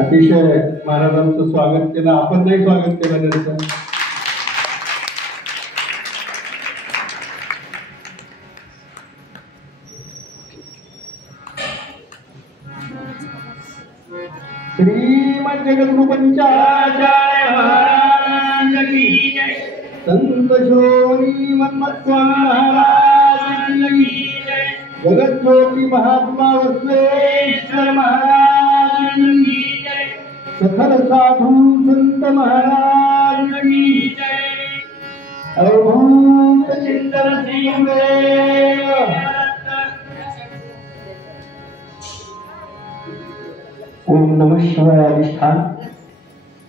अतिशय महाराजांचं स्वागत केलं, आपण नाही स्वागत केलं त्यांचं. श्रीमद जगद्गुरुपंचाचार्य महाराज की जय. संत शोरी मन्मथस्वामी महाराज की जय. जगत ज्योती महात्मा बसवेश्वर महाराज की जय. सखल साधू संत महाराज की जय. अवधूत चिंतन सिंह. ओम नमः शिवाय. अधिष्ठान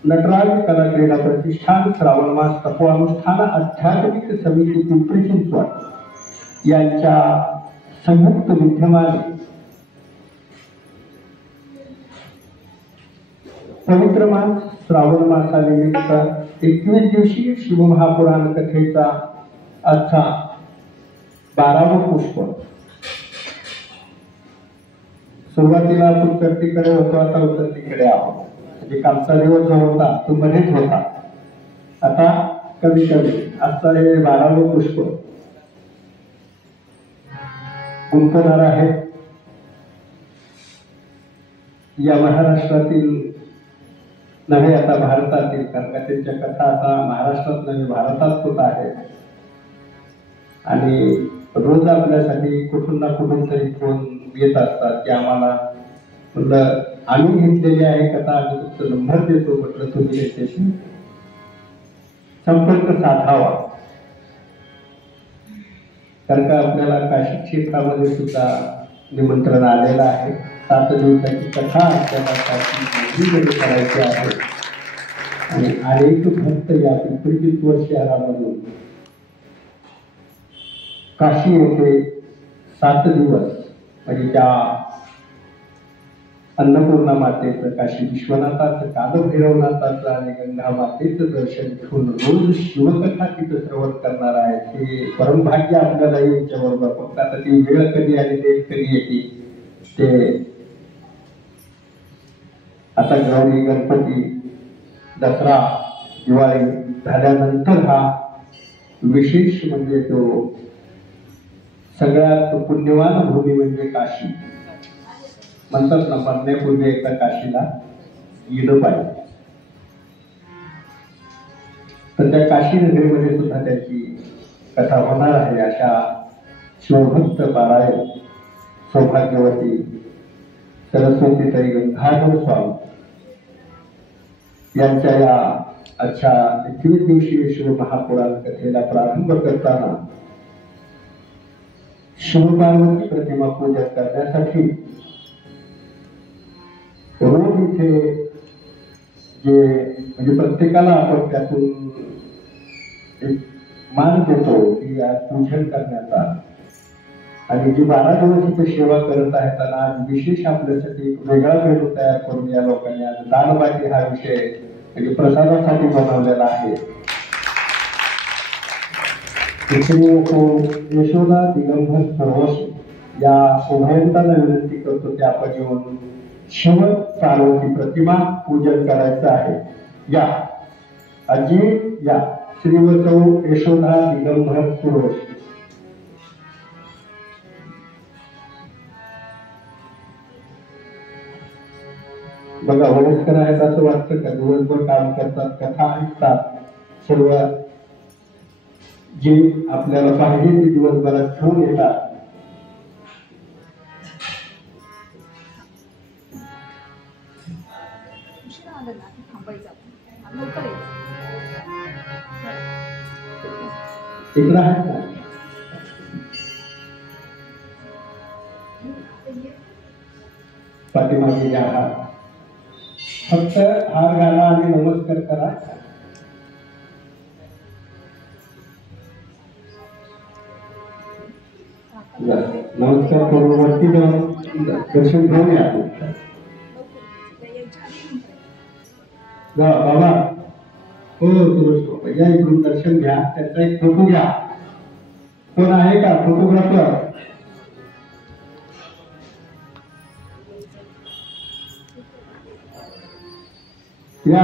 नटराज कला क्रीडा प्रतिष्ठान श्रावण मास तपोअनुष्ठान आध्यात्मिक समिती पिंपरी चिंचवड यांच्या संयुक्त विद्यमाने पवित्र मास श्रावण मासानिमित्त 21 दिवसीय शिवमहापुराण कथेचा आजचा 12वं पुष्प. सुरुवातीला आपण चर्चेकडे होतो, आता उतरतीकडे आहोत. म्हणजे कालचा दिवस जो होता तो मध्येच होता, आता कमी कमी. आजचा हे 12वं पुष्प गुंतवणार आहे या महाराष्ट्रातील नव्हे, आता भारतातील, कारण का त्यांच्या कथा आता महाराष्ट्रात नव्हे भारतात होत आहेत. आणि रोज आपल्यासाठी कुठून ना कुठून तरी फोन येत असतात की आम्हाला, म्हटलं आम्ही घेतलेली आहे कथा, आम्ही फक्त नंबर देतो, म्हटलं तुम्ही त्याच्याशी संपर्क साधावा. कारण का आपल्याला काशी क्षेत्रामध्ये सुद्धा निमंत्रण आलेलं आहे. 7 दिवसाची कथा आपल्याला काशी करायची आहे. आणि अनेक भक्त या पिंपरी चिंचवड शहरामधून काशी येथे 7 दिवस म्हणजे त्या अन्नपूर्णा मातेचं, काशी विश्वनाथाचं, कालभैरवनाथाचं आणि गंगा मातेचं दर्शन घेऊन रोज शिवकथा तिथं श्रवण करणार आहे. ते परमभाग्य आपल्याला यांच्याबरोबर. फक्त आता ती वेळ कधी आणि डेट कधी येते ते आता गौरी, गणपती, दसरा, दिवाळी झाल्यानंतर हा विशेष म्हणजे तो सगळ्यात पुण्यवान भूमी म्हणजे काशी. म्हणतात ना, मरण्यापूर्वी एकदा काशीला गेलं पाहिजे. तर त्या काशी नगरीमध्ये सुद्धा त्याची कथा होणार आहे. अशा शिवभक्त पारायण सौभाग्यवती सरस्वतीताई गंगाधर स्वामी यांच्या या आजच्या 21 दिवसीय शिवमहापुराण कथेला प्रारंभ करताना शिवपार्वती प्रतिमा पूजन करण्यासाठी रोज इथे जे म्हणजे प्रत्येकाला आपण त्यातून एक मान देतो की पूजन करण्याचा. आणि जी 12 दिवस इथे सेवा करत आहेत त्यांना आज विशेष आपल्यासाठी एक वेगळा मेनू तयार करून या लोकांनी आज दानबाटी हा विषय म्हणजे प्रसादासाठी बनवलेला आहे. यशोदा दिगंबर सर्वस्व या उभयंतांना विनंती करतो की आपण येऊन शिव पार्वती प्रतिमा पूजन करायचं आहे. या आजी या श्रीवचौ यशोदा दिगंबर सर्वस्व. बघा वयस्कर आहेत असं वाटतं का? दिवसभर काम करतात, कथा ऐकतात, सर्व जे आपल्याला पाहिजे ते दिवसभरात घेऊन येतात. इकडं आहे का? पाठीमागे या फक्त हार घाला आणि नमस्कार करा. नमस्कार करून वरती जाऊन दर्शन घेऊन या. बाबा हो तुळस या इकडून दर्शन घ्या. त्याचा एक फोटो घ्या. कोण आहे का फोटोग्राफर? या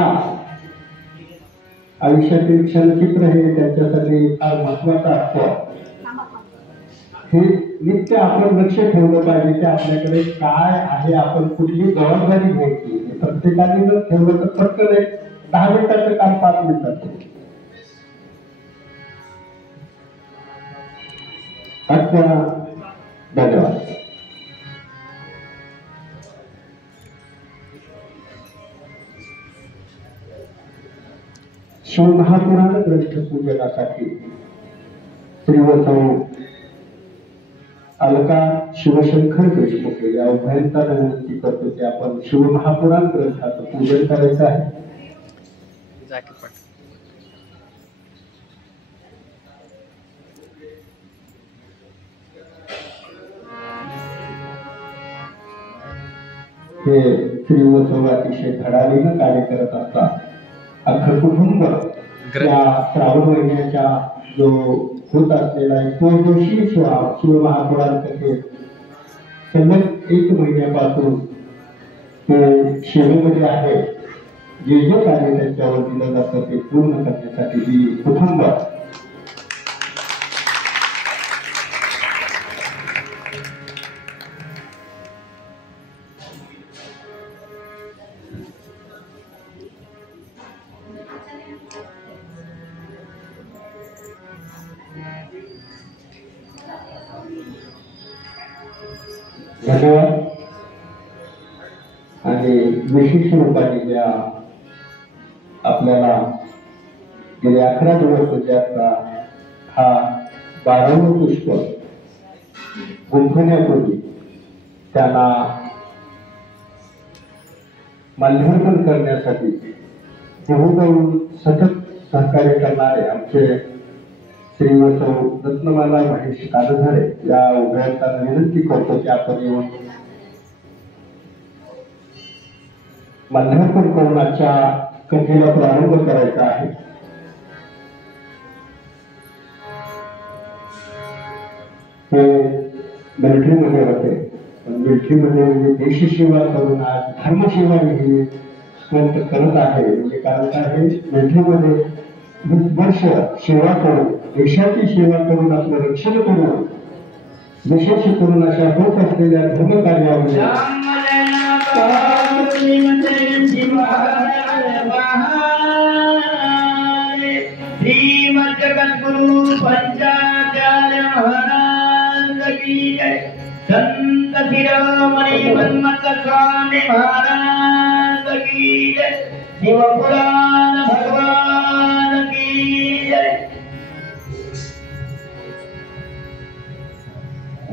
आयुष्यातील क्षणचित्र हे त्यांच्यासाठी फार महत्वाचं असतं. हे नित्य आपण लक्ष ठेवलं पाहिजे की आपल्याकडे काय आहे, आपण कुठली जबाबदारी घ्यायची. प्रत्येकाने जर ठेवलं तर फक्त 10 मिनिटाचं काम 5 मिनिटात. अच्छा धन्यवाद. शिवमहापुराण ग्रंथ पूजनासाठी श्रीवसौ अलका शिवशंकर देशमुख या उभयांचा विनंती करतो की आपण शिवमहापुराण ग्रंथाचं पूजन करायचं आहे. हे श्रीवसौ अतिशय धडाडीनं कार्य करत असतात. अख्खं कुटुंब त्या श्रावण महिन्याच्या जो होत असलेला एकोणदिवशी शिवमहापुराण कथेत सलग 1 महिन्यापासून ते सेवेमध्ये आहे. जे जे कार्य त्यांच्यावर दिलं जातं ते पूर्ण करण्यासाठी ही कुटुंब धन्यवाद. आणि विशेष रूपाने ज्या आपल्याला गेले 11 दिवस ज्याचा हा 12वं पुष्प गुंफण्यापूर्वी त्यांना माल्यार्पण करण्यासाठी देहूकडून सतत सहकार्य करणारे आमचे श्रीवसौ रत्नमाला महेश कादधारे या उभयांना विनंती करतो की आपण येऊन माल्यार्पण करून आजच्या कथेला प्रारंभ करायचा आहे. ते मिलिटरीमध्ये होते, पण मिलिटरीमध्ये म्हणजे देशसेवा करून आज धर्मसेवा ही ग्रंथ करत आहे. म्हणजे कारण काय आहे, मिलिटरीमध्ये 20 वर्ष सेवा करून देशाची सेवा करून आपलं रक्षण करून विशेष करून अशा होत असलेल्या धर्म कार्यामध्ये श्रीमद जगद्गुरु पंचाचार्य महाराज की जय. संत शिरोमणी मन्मथ स्वामी महाराज की जय. शिवपुराण भगवान की जय.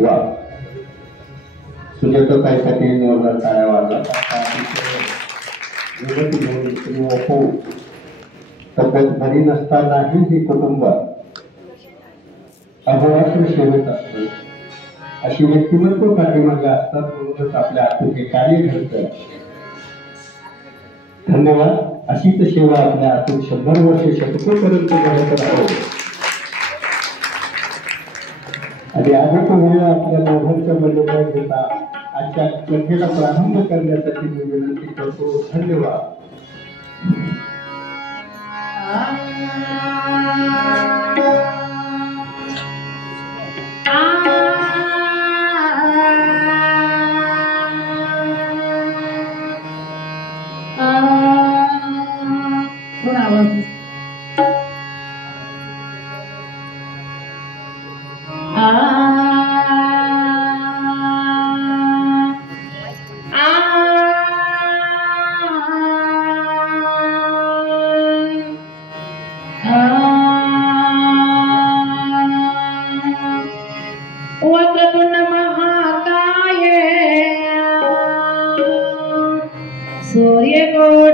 वा सुजाताताईसाठी जोरदार टाळ्या वाजवा. तब्येत बरी नसतानाही हे कुटुंब अहोरात्र सेवेत असतं. अशी व्यक्तिमत्व पाठीमागे असतात, म्हणूनच आपल्या हातून हे कार्य घडतं. धन्यवाद. अशीच सेवा आपल्या हातून 100 वर्ष शतकोपर्यंत घडत राहो. आणि अधिक वेळ आपल्या दोघांच्या बलिदान घेता आजच्या कथेला प्रारंभ करण्यासाठी मी विनंती करतो. धन्यवाद. सूर्यकोटि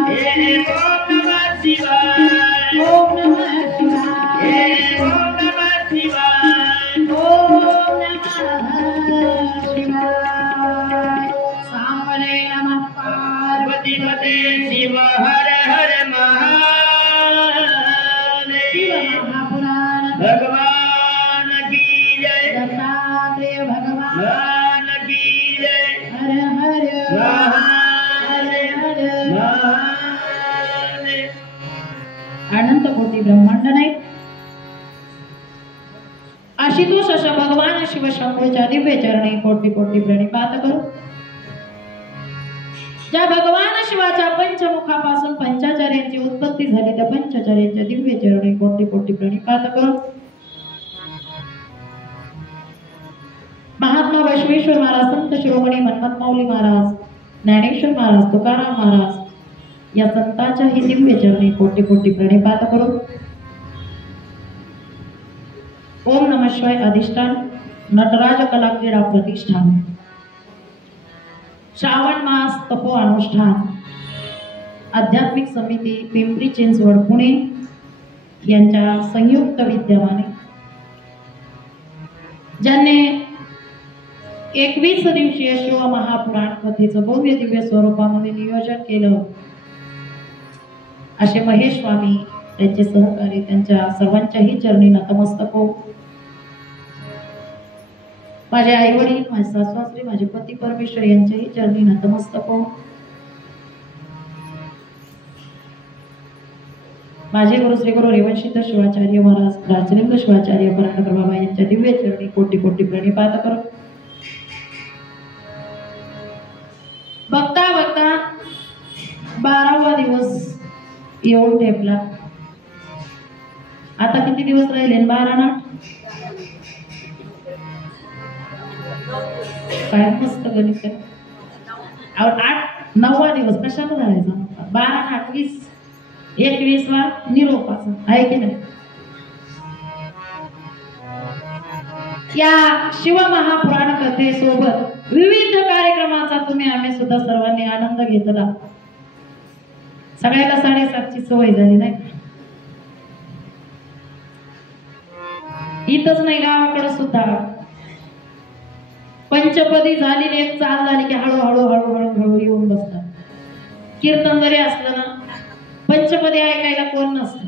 शिव हर हर महादेव भगवान की जय दत्तात्रेय भगवान की जय हर हर महादेव अनंत कोटी ब्रह्मांड नाही आशितोष अशा भगवान शिव शंभूच्या दिव्य चरणी कोटी कोटी प्रणिपात करू. ज्या भगवान शिवाच्या पंचमुखापासून पंचाचार्यांची उत्पत्ती झाली त्या पंचाचार्यांच्या दिव्य चरणी कोटी कोटी प्रणिपात करू. महात्मा बसवेश्वर महाराज, संत शिरोमणी मन्मथ माऊली महाराज, ज्ञानेश्वर महाराज, तुकाराम महाराज या संतांच्या ही दिव्य चरणी कोटी कोटी प्रणिपात करू. ओम नमः शिवाय अधिष्ठान नटराज कला क्रीडा प्रतिष्ठान श्रावण मास तपो अनुष्ठान आध्यात्मिक समिती पिंपरी चिंचवड पुणे यांच्या संयुक्त विद्यमाने ज्यांनी 21 दिवसीय शिव महापुराण कथेचं भव्य दिव्य स्वरूपामध्ये नियोजन केलं असे महेश स्वामी त्यांचे सहकारी त्यांच्या सर्वांच्याही चरणी नतमस्तक हो. माझे आई वडील, माझे सासू-सासरे, माझे पती परमेश्वर यांच्याही चरणी नतमस्तक हो. माझे गुरु श्री गुरु रेवणसिद्ध शिवाचार्य महाराज, राजलिंग शिवाचार्य परांडकर बाबा यांच्या दिव्य चरणी कोटी कोटी प्रणिपात करो. बघता बघता 12वा दिवस येऊन ठेपला. आता किती दिवस राहिले? 12 ना? काय मस्त गणित आहे. 9वा दिवस कशाला धरायचा? 12 ना 20, 21वा निरोपाचा आहे की नाही? या शिव महापुराण कथेसोबत विविध कार्यक्रमाचा आम्ही सुद्धा सर्वांनी आनंद घेतला. सगळ्याला 7:30ची सवय झाली नाही. इथंच नाही गावाकडे सुद्धा पंचपदी झाली एक चाल झाली की हळूहळू हळूहळू हळू येऊन बसतात. कीर्तन जरी असलं ना पंचपदी ऐकायला कोण नसतं,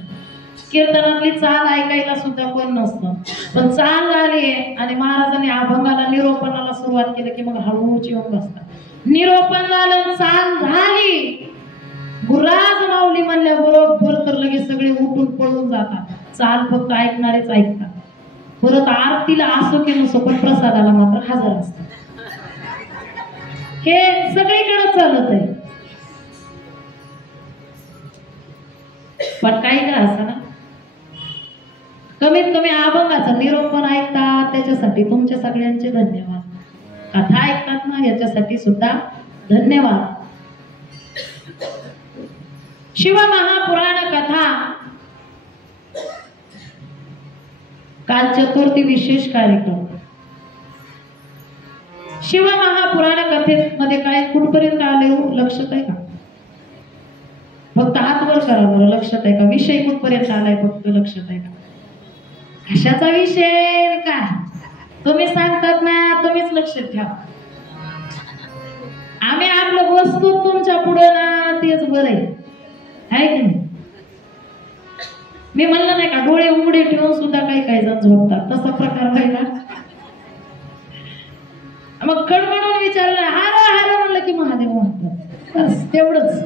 कीर्तनातली चाल ऐकायला सुद्धा कोण नसतं. पण चाल झाली आणि महाराजांनी अभंगाला निरोपणाला सुरुवात केली की मग हळूच येऊन बसतात. निरोपण झालं, चाल झाली, गुराज माऊली म्हणल्या बरोबर तर लगेच सगळे उठून पळून जातात. चाल फक्त ऐकणारेच ऐकतात. परत आरतीला असो की नसो पण प्रसादाला मात्र हजर असतात. हे सगळीकडे चालत आहे. पण काही का असं ना कमीत कमी अभंगाचं निरोपण ऐकतात त्याच्यासाठी तुमच्या सगळ्यांचे धन्यवाद. कथा ऐकतात ना याच्यासाठी सुद्धा धन्यवाद. शिव महापुराण कथा काल चतुर्थी विशेष कार्यक्रम. शिव महापुराण कथेमध्ये काय कुठपर्यंत आले लक्षात आहे का? फक्त हात वर करा बरं. लक्षात आहे का? विषय कुठपर्यंत आलाय फक्त लक्षात आहे का? कशाचा विषय काय तुम्ही सांगतात ना तुम्हीच लक्षात ठेवा. आम्ही आपलं वस्तू तुमच्या पुढे ना तेच बरं आहे की नाही? मी म्हणलं नाही का डोळे उघडे ठेवून सुद्धा काही जण झोपतात, तसा प्रकार व्हायला. मग खडबडून विचारलं हार हार म्हणलं की महादेव म्हणतात. बस तेवढंच.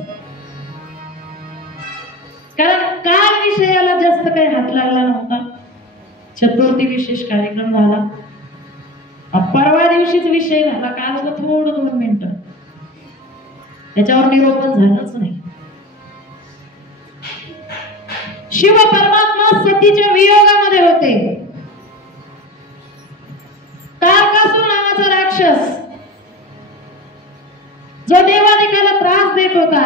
कारण काल विषयाला जास्त काही हात लागला नव्हता. चतुर्थी विशेष कार्यक्रम झाला. परवा दिवशीच विषय झाला. काल होतं थोडं 2 मिनिटं. त्याच्यावर निरोपण झालंच नाही. शिव परमात्मा सतीच्या वियोगामध्ये होते. तारकासूर नावाचा राक्षस जो देवादिकाला त्रास देत होता.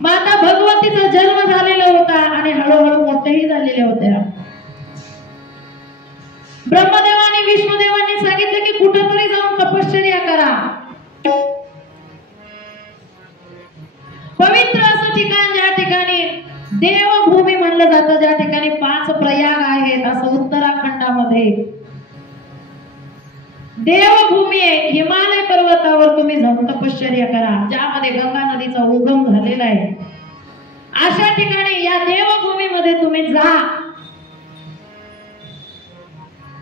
माता भगवतीचा जन्म झालेला होता आणि हळूहळू मोठ्याही झालेल्या होत्या. ब्रह्मदेवाने विष्णुदेवांनी सांगितलं की कुठेतरी जाऊन तपश्चर्या करा. देवभूमी म्हणलं जातं ज्या ठिकाणी 5 प्रयाग आहेत, असं उत्तराखंडामध्ये देवभूमी आहे. हिमालय पर्वतावर तुम्ही जाऊन तपश्चर्या करा, ज्यामध्ये गंगा नदीचा उगम झालेला आहे. अशा ठिकाणी या देवभूमीमध्ये तुम्ही जा.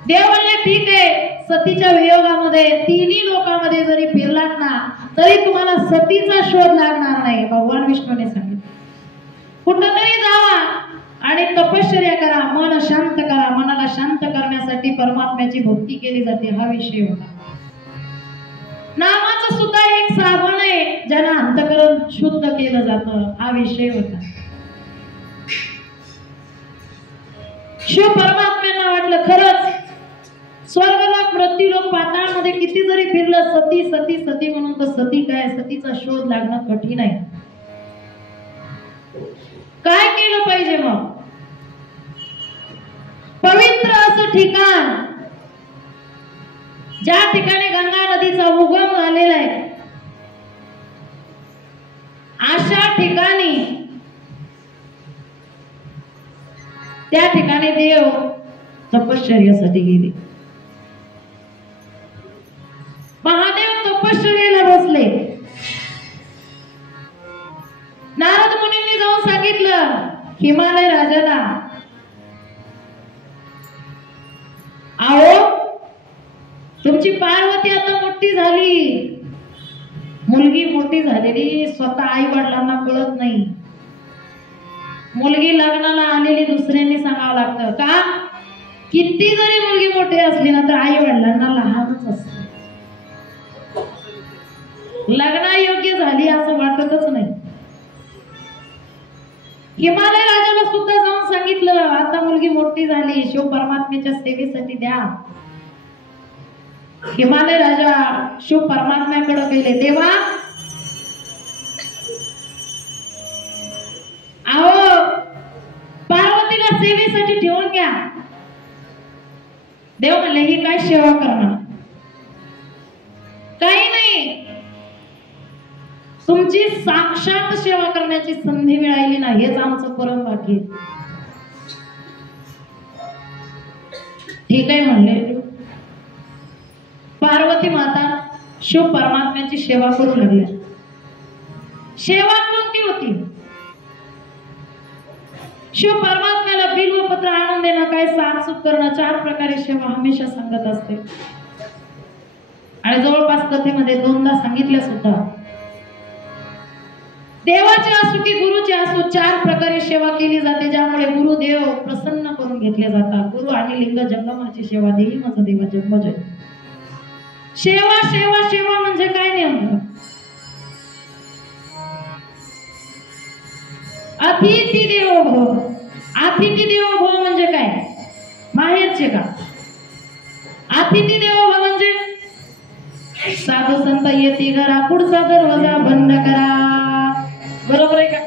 देव म्हणले ठीक आहे, सतीच्या वियोगामध्ये तिन्ही लोकांमध्ये जरी फिरलात ना तरी तुम्हाला सतीचा शोध लागणार नाही. भगवान विष्णूने सांगितलं कुठंतरी जावा आणि तपश्चर्या करा, मन शांत करा. मनाला शांत करण्यासाठी परमात्म्याची भक्ती केली जाते, हा विषय होता. नामाचं सुद्धा एक साधन आहे ज्याला अंतःकरण शुद्ध केलं जातं, हा विषय होता. शिव परमात्म्यांना वाटलं खरंच स्वर्गलोक मृत्यूलोक पाताळमध्ये किती जरी फिरलं सती सती सती म्हणून, तर सती काय, सतीचा शोध लागणं कठीण आहे. काय केलं पाहिजे मग? पवित्र असं ठिकाण ज्या ठिकाणी गंगा नदीचा उगम झालेला आहे, अशा ठिकाणी त्या ठिकाणी देव तपश्चर्यासाठी गेले. महादेव तपश्चर्याला बसले. नारद मुनींनी जाऊन सांगितलं हिमालय राजाला, आओ तुमची पार्वती आता मोठी झाली, मुलगी मोठी झालेली, स्वतः आई वडिलांना कळत नाही. मुलगी लग्नाला आलेली दुसऱ्यांनी सांगावं लागतं का? किती जरी मुलगी मोठी असली ना तर आई वडिलांना लहानच असत, लग्नायोग्य झाली असं वाटतच नाही. हिमालय राजाला सुद्धा जाऊन सांगितलं आता मुलगी मोठी झाली, शिव परमात्म्याच्या सेवेसाठी द्या. हिमालय राजा शिव परमात्म्याकडे गेले. देवा अहो पार्वतीला सेवेसाठी ठेवून घ्या. देव म्हणले ही काय सेवा करणार? काही नाही, तुमची साक्षात सेवा करण्याची संधी मिळाली नाही, हेच आमचं परम भाग्य. ठीक आहे म्हणले. पार्वती माता शिव परमात्म्याची सेवा करू लागल्या. सेवा कोणती होती? शिव परमात्म्याला बिल्वपत्र आणून देणं, काय साफसूफ करणं, 4 प्रकारे सेवा हमेशा सांगत असते. आणि जवळपास कथेमध्ये 2दा सांगितल्या सुद्धा. देवाचे असो की गुरुचे असो 4 प्रकारे सेवा केली जाते, ज्यामुळे गुरुदेव प्रसन्न करून घेतले जातात. गुरु आणि लिंग जंगमाची सेवा देई माझा देवा जन्मजय. सेवा सेवा सेवा म्हणजे काय नेमकं? अतिथी देवो भव. अतिथी देवो भव म्हणजे काय? माहेरचे का? अतिथी देवो भव म्हणजे साधू संत येते घरा, पुढचा दरवाजा बंद करा. बरोबर आहे का?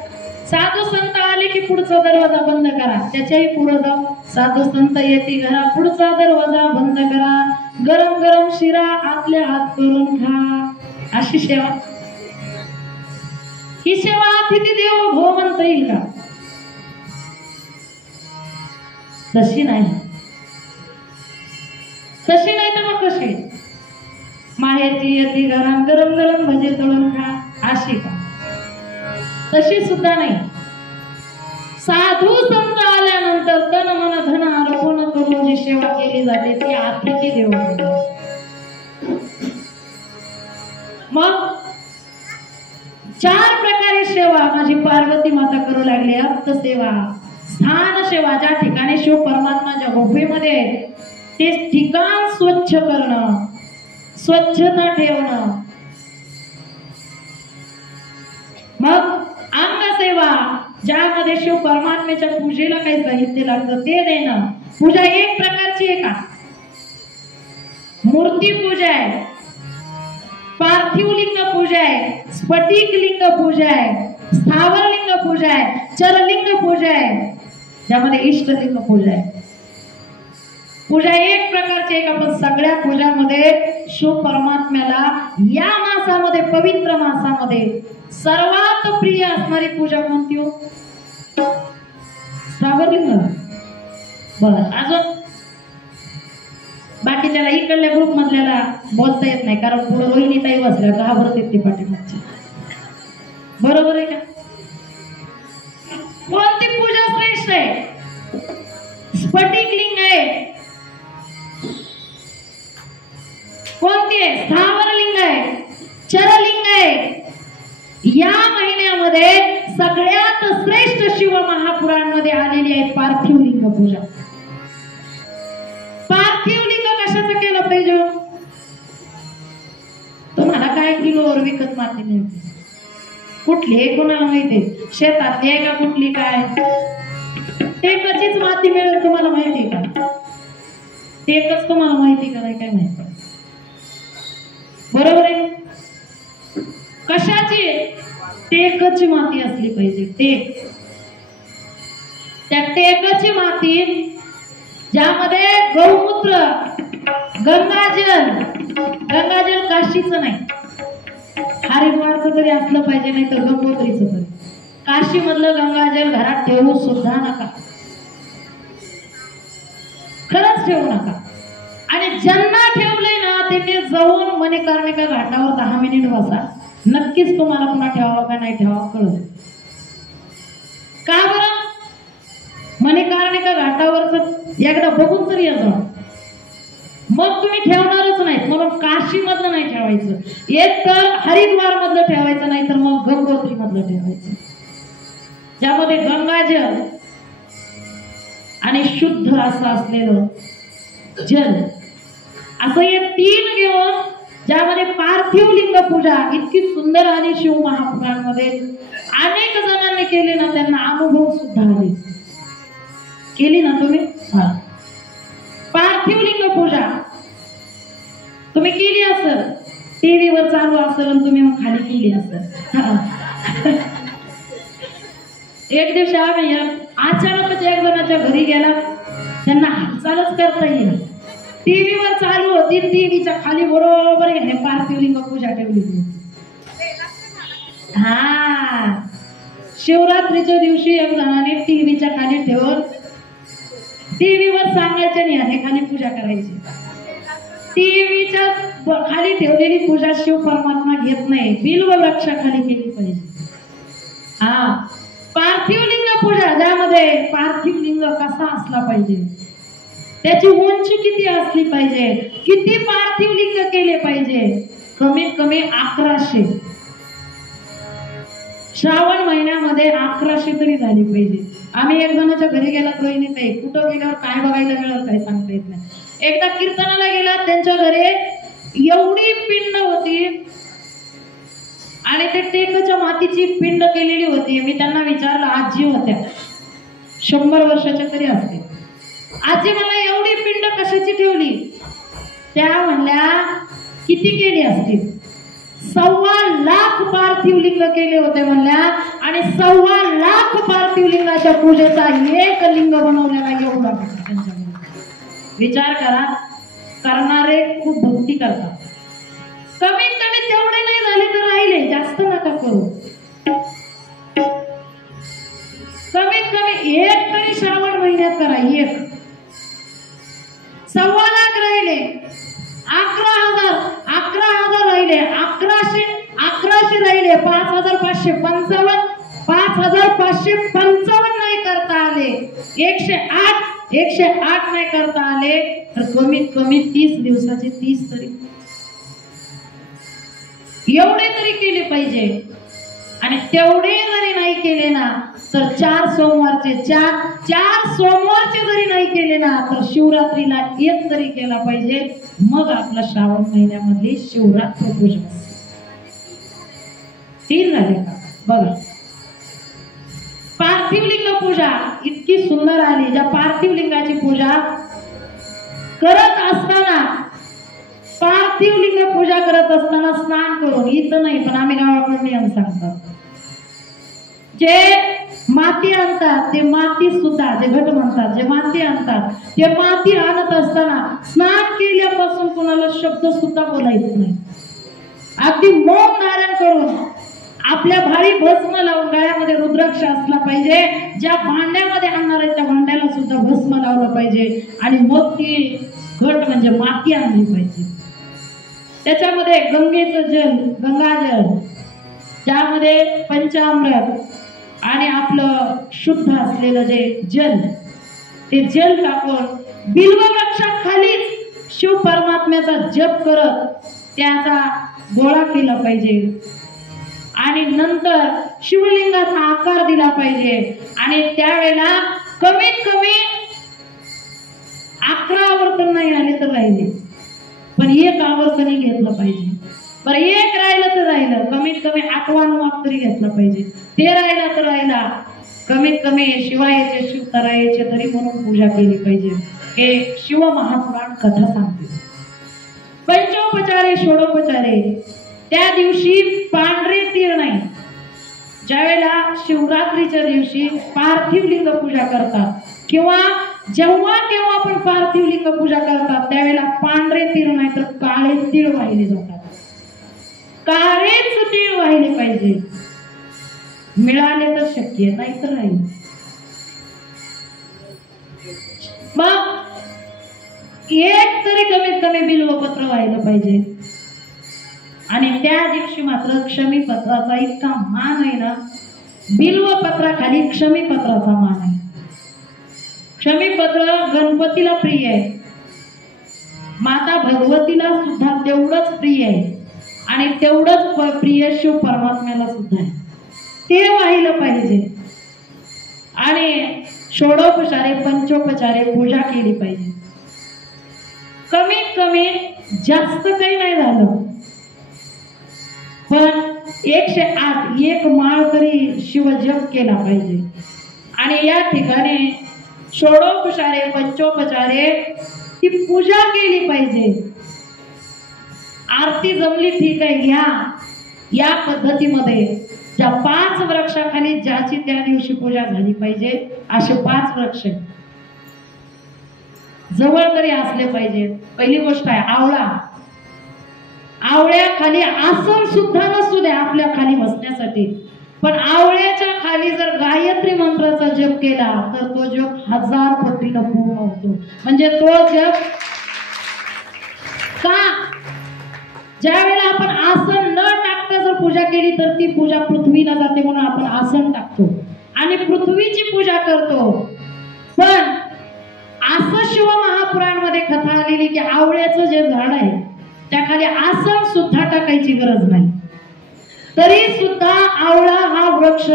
साधू संत आले की पुढचा दरवाजा बंद करा. त्याच्याही पुढे जाऊ, साधू संत येते घरा, पुढचा दरवाजा बंद करा. गरम गरम शिरा आपल्या हात करून खा. अशी सेवा. ही सेवा अतिथी देवो भव म्हणता येईल का? तशी नाही. तशी नाही तर मग कशी? माहेरची येते घरा, गरम गरम भजे तळून खा, अशी का? तशी सुद्धा नाही. साधू संत आल्यानंतर तन मन धन अर्पण करून जी सेवा केली जाते ती अतिथी देवो भव. मग 4 प्रकारे सेवा माझी पार्वती माता करू लागली. अप्त सेवा, स्थान सेवा, ज्या ठिकाणी शिव परमात्माच्या गुफेमध्ये आहे ते ठिकाण स्वच्छ करणं, स्वच्छता ठेवणं. मग अंगसेवा, ज्यामध्ये शिव परमात्म्याच्या पूजेला काही साहित्य लागतं ते देणं. पूजा एक प्रकारची आहे का? मूर्ती पूजा आहे, पार्थिव लिंग पूजा आहे, स्फटिक लिंग पूजा आहे, स्थावर लिंग पूजा आहे, चरलिंग पूजा आहे, ज्यामध्ये इष्टलिंग पूजा आहे. पूजा एक प्रकारची आहे का? पण सगळ्या पूजामध्ये शिव परमात्म्याला या मासामध्ये, पवित्र मासामध्ये सर्वात प्रिय असणारी पूजा कोणती हो? स्थावरलिंग बर. अजून बाकीच्याला इकडल्या ग्रुप मधल्याला बोलता येत नाही, कारण पुढे रोहिणीताई बसल्या घाबरत येते पाठीमागची. बरोबर आहे का? कोणती पूजा श्रेष्ठ आहे? स्फटिक लिंग आहे, कोणती आहे? स्थावर लिंग आहे, चरलिंग आहे. या महिन्यामध्ये सगळ्यात श्रेष्ठ शिव महापुराणमध्ये आलेली आहे पार्थिव लिंग पूजा. पार्थिव लिंग कशाचं केलं पाहिजे? तुम्हाला काय किलोवर विकत माती मिळते? कुठली आहे कोणाला माहिती? शेतातली आहे का कुठली? काय टेकचीच माती मिळेल तुम्हाला माहिती का? टेकच तुम्हाला माहिती का नाही काय माहिती? बरोबर आहे. कशाची? टेकची माती असली पाहिजे. टेक, त्या टेकची माती ज्यामध्ये गौमूत्र, गंगाजल, गंगाजल काशीचं नाही, हरिद्वारचं तरी असलं पाहिजे, नाही तर गंगोत्रीचं तरी. काशी मधलं गंगाजल घरात ठेवू सुद्धा नका, खरंच ठेवू नका. आणि ज्यांना ठेवलंय ना त्यांनी जाऊन मणिकर्णिका घाटावर 10 मिनिट बसा, नक्कीच तुम्हाला पुन्हा ठेवावं का नाही ठेवावं कळलं. का बरं? मणिकर्णिका घाटावरच एकदा बघून तरी या, मग तुम्ही ठेवणारच नाही. म्हणून काशी मधलं नाही ठेवायचं, एक तर हरिद्वार मधलं ठेवायचं, नाही तर मग गंगोत्री मधलं ठेवायचं, ज्यामध्ये गंगाजल आणि शुद्ध असं असलेलं जल, असं हे 3 घेऊन, ज्यामध्ये पार्थिव लिंग पूजा इतकी सुंदर आली शिव महापुराणमध्ये. अनेक जणांनी केले ना, त्यांना अनुभव सुद्धा आले. केली ना तुम्ही? पार्थिव लिंग पूजा तुम्ही केली असेल, टीव्हीवर चालू असेल आणि तुम्ही मग खाली केली असेल. एक दिवशी आम्ही अचानकच एक जणाच्या घरी गेला, त्यांना हालचालच करता येईल, टीव्हीवर चालू होती, टीव्हीच्या खाली बरोबर याने पार्थिव लिंग पूजा ठेवली. हा, शिवरात्रीच्या दिवशी एक जणाने टीव्हीच्या खाली ठेवून, टीव्हीवर सांगायचं नाही याने खाली पूजा करायची. टीव्हीच्या खाली ठेवलेली पूजा शिव परमात्मा घेत नाही, बिल्व वृक्षाखाली केली पाहिजे. हा, पार्थिव लिंग पूजा, ज्यामध्ये पार्थिव लिंग कसा असला पाहिजे, त्याची उंची किती असली पाहिजे, किती पार्थिव लिंग केले पाहिजे? कमीत कमी 1100. श्रावण महिन्यामध्ये 1100 तरी झाली पाहिजे. आम्ही एक जणाच्या घरी गेला, रोहिणीताई, कुठं गेल्यावर काय बघायला मिळालं काय सांगता येत नाही. एकदा कीर्तनाला गेला, त्यांच्या घरी एवढी पिंड होती आणि ते टेकच्या मातीची पिंड केलेली होती. मी त्यांना विचारलं, आजी होत्या 100 वर्षाच्या तरी असते, आजी मला एवढी पिंड कशाची ठेवली? त्या म्हणल्या, किती केली असतील? 1.25 लाख पार्थिव लिंग केले होते म्हणल्या, आणि 1.25 लाख पार्थिव लिंगाच्या पूजेचा एक लिंग बनवलेला एवढा त्यांच्या. विचार करा, करणारे खूप भक्ती करतात. कमीत कमी तेवढे नाही झाले तर राहिले, जास्त नका करू. कमीत कमी एक तरी श्रावण महिन्यात करा. 1.25 लाख राहिले, 11,000 राहिले, 1100 राहिले, 5,555, 5,555 नाही करता आले, 108 नाही करता आले, तर कमीत कमी 30 दिवसाचे 30 तरी एवढे तरी केले पाहिजे. आणि तेवढे जरी नाही केले ना, तर 4 सोमवारचे जरी नाही केले ना, तर शिवरात्रीला एक तरी केला पाहिजे. मग आपला श्रावण महिन्यामधली शिवरात्र पूजा. 3 झाले का? बघा, पार्थिव लिंग पूजा इतकी सुंदर आली. ज्या पार्थिव लिंगाची पूजा करत असताना, पार्थिव लिंग पूजा करत असताना स्नान करून, इथं नाही पण आम्ही गावाकडे नियम सांगतात, जे माती आणतात ते माती सुद्धा, जे घट म्हणतात, जे माती आणतात ते माती आणत असताना स्नान केल्यापासून कोणाला शब्द सुद्धा बोलायचं नाही. अगदी मौन धारण करून आपल्या आपल्या भारी भस्म लावून गळ्यामध्ये रुद्राक्ष असला पाहिजे. ज्या भांड्यामध्ये आणणार आहे त्या भांड्याला सुद्धा भस्म लावलं पाहिजे. आणि मग ती घट म्हणजे माती आणली पाहिजे. त्याच्यामध्ये गंगेचं जल, गंगाजल, ज्यामध्ये पंचामृत आणि आपलं शुद्ध असलेलं जे जल, ते जल टाकून बिल्ववृक्षाखालीच शिव परमात्म्याचा जप करत त्याचा गोळा केला पाहिजे. आणि नंतर शिवलिंगाचा आकार दिला पाहिजे. आणि त्यावेळेला कमीत कमी 11 आवर्तन नाही आले तर राहिले, पण 1 आवर्तन घेतलं पाहिजे. बरं, 1 राहिलं तर राहिलं, कमीत कमी 8वा 9वा तरी घेतला पाहिजे. ते राहिला तर राहिला, कमीत कमी शिवायचे शिवतरायचे तरी म्हणून पूजा केली पाहिजे. हे शिव महापुराण कथा सांगते. पंचोपचारे षोडोपचारे, त्या दिवशी पांढरे तीळ नाही. ज्यावेळेला शिवरात्रीच्या दिवशी पार्थिव लिंग पूजा करतात किंवा जेव्हा केव्हा आपण पार्थिव लिंग पूजा करतात त्यावेळेला पांढरे तीळ नाही तर काळे तीळ वाहिले जातात. काळेच तीळ वाहिले पाहिजे. मिळाले तर शक्य, नाही तर नाही. मग एक तरी कमीत कमी बिल्वपत्र व्हायला पाहिजे. आणि त्या दिवशी मात्र क्षमीपत्राचा इतका मान आहे ना, बिल्वपत्राखाली क्षमीपत्राचा मान आहे. क्षमीपत्र गणपतीला प्रिय आहे, माता भगवतीला सुद्धा तेवढंच प्रिय आहे आणि तेवढंच प्रिय शिव परमात्म्याला सुद्धा आहे. ते वाहिलं पाहिजे. आणि षोडोपचारे पंचोपचारे पूजा केली पाहिजे. कमीत कमी जास्त काही नाही झालं, पण 108 एक माळ तरी शिवजप केला पाहिजे. आणि या ठिकाणी षोडोपचारे पंचोपचारे ती पूजा केली पाहिजे. आरती जमली ठीक आहे, घ्या. या पद्धतीमध्ये ज्या 5 वृक्षाखाली ज्याची त्या दिवशी पूजा झाली पाहिजे असे 5 वृक्ष जवळ तरी असले पाहिजे. पहिली गोष्ट आहे आवळा. आवळ्याखाली आसन सुद्धा नसू द्या आपल्या खाली बसण्यासाठी, पण आवळ्याच्या खाली जर गायत्री मंत्राचा जप केला तर तो जप 1000 पटीनं पूर्ण होतो. म्हणजे तो जप का, ज्या वेळेला आपण आसन न टाकता जर पूजा केली तर ती पूजा पृथ्वीला जाते, म्हणून आपण आसन टाकतो आणि पृथ्वीची पूजा करतो. पण असं शिव महापुराण मध्ये कथा आलेली की आवळ्याचं जे झाड आहे त्या खाली आसन सुद्धा टाकायची गरज नाही, तरी सुद्धा आवळा हा वृक्ष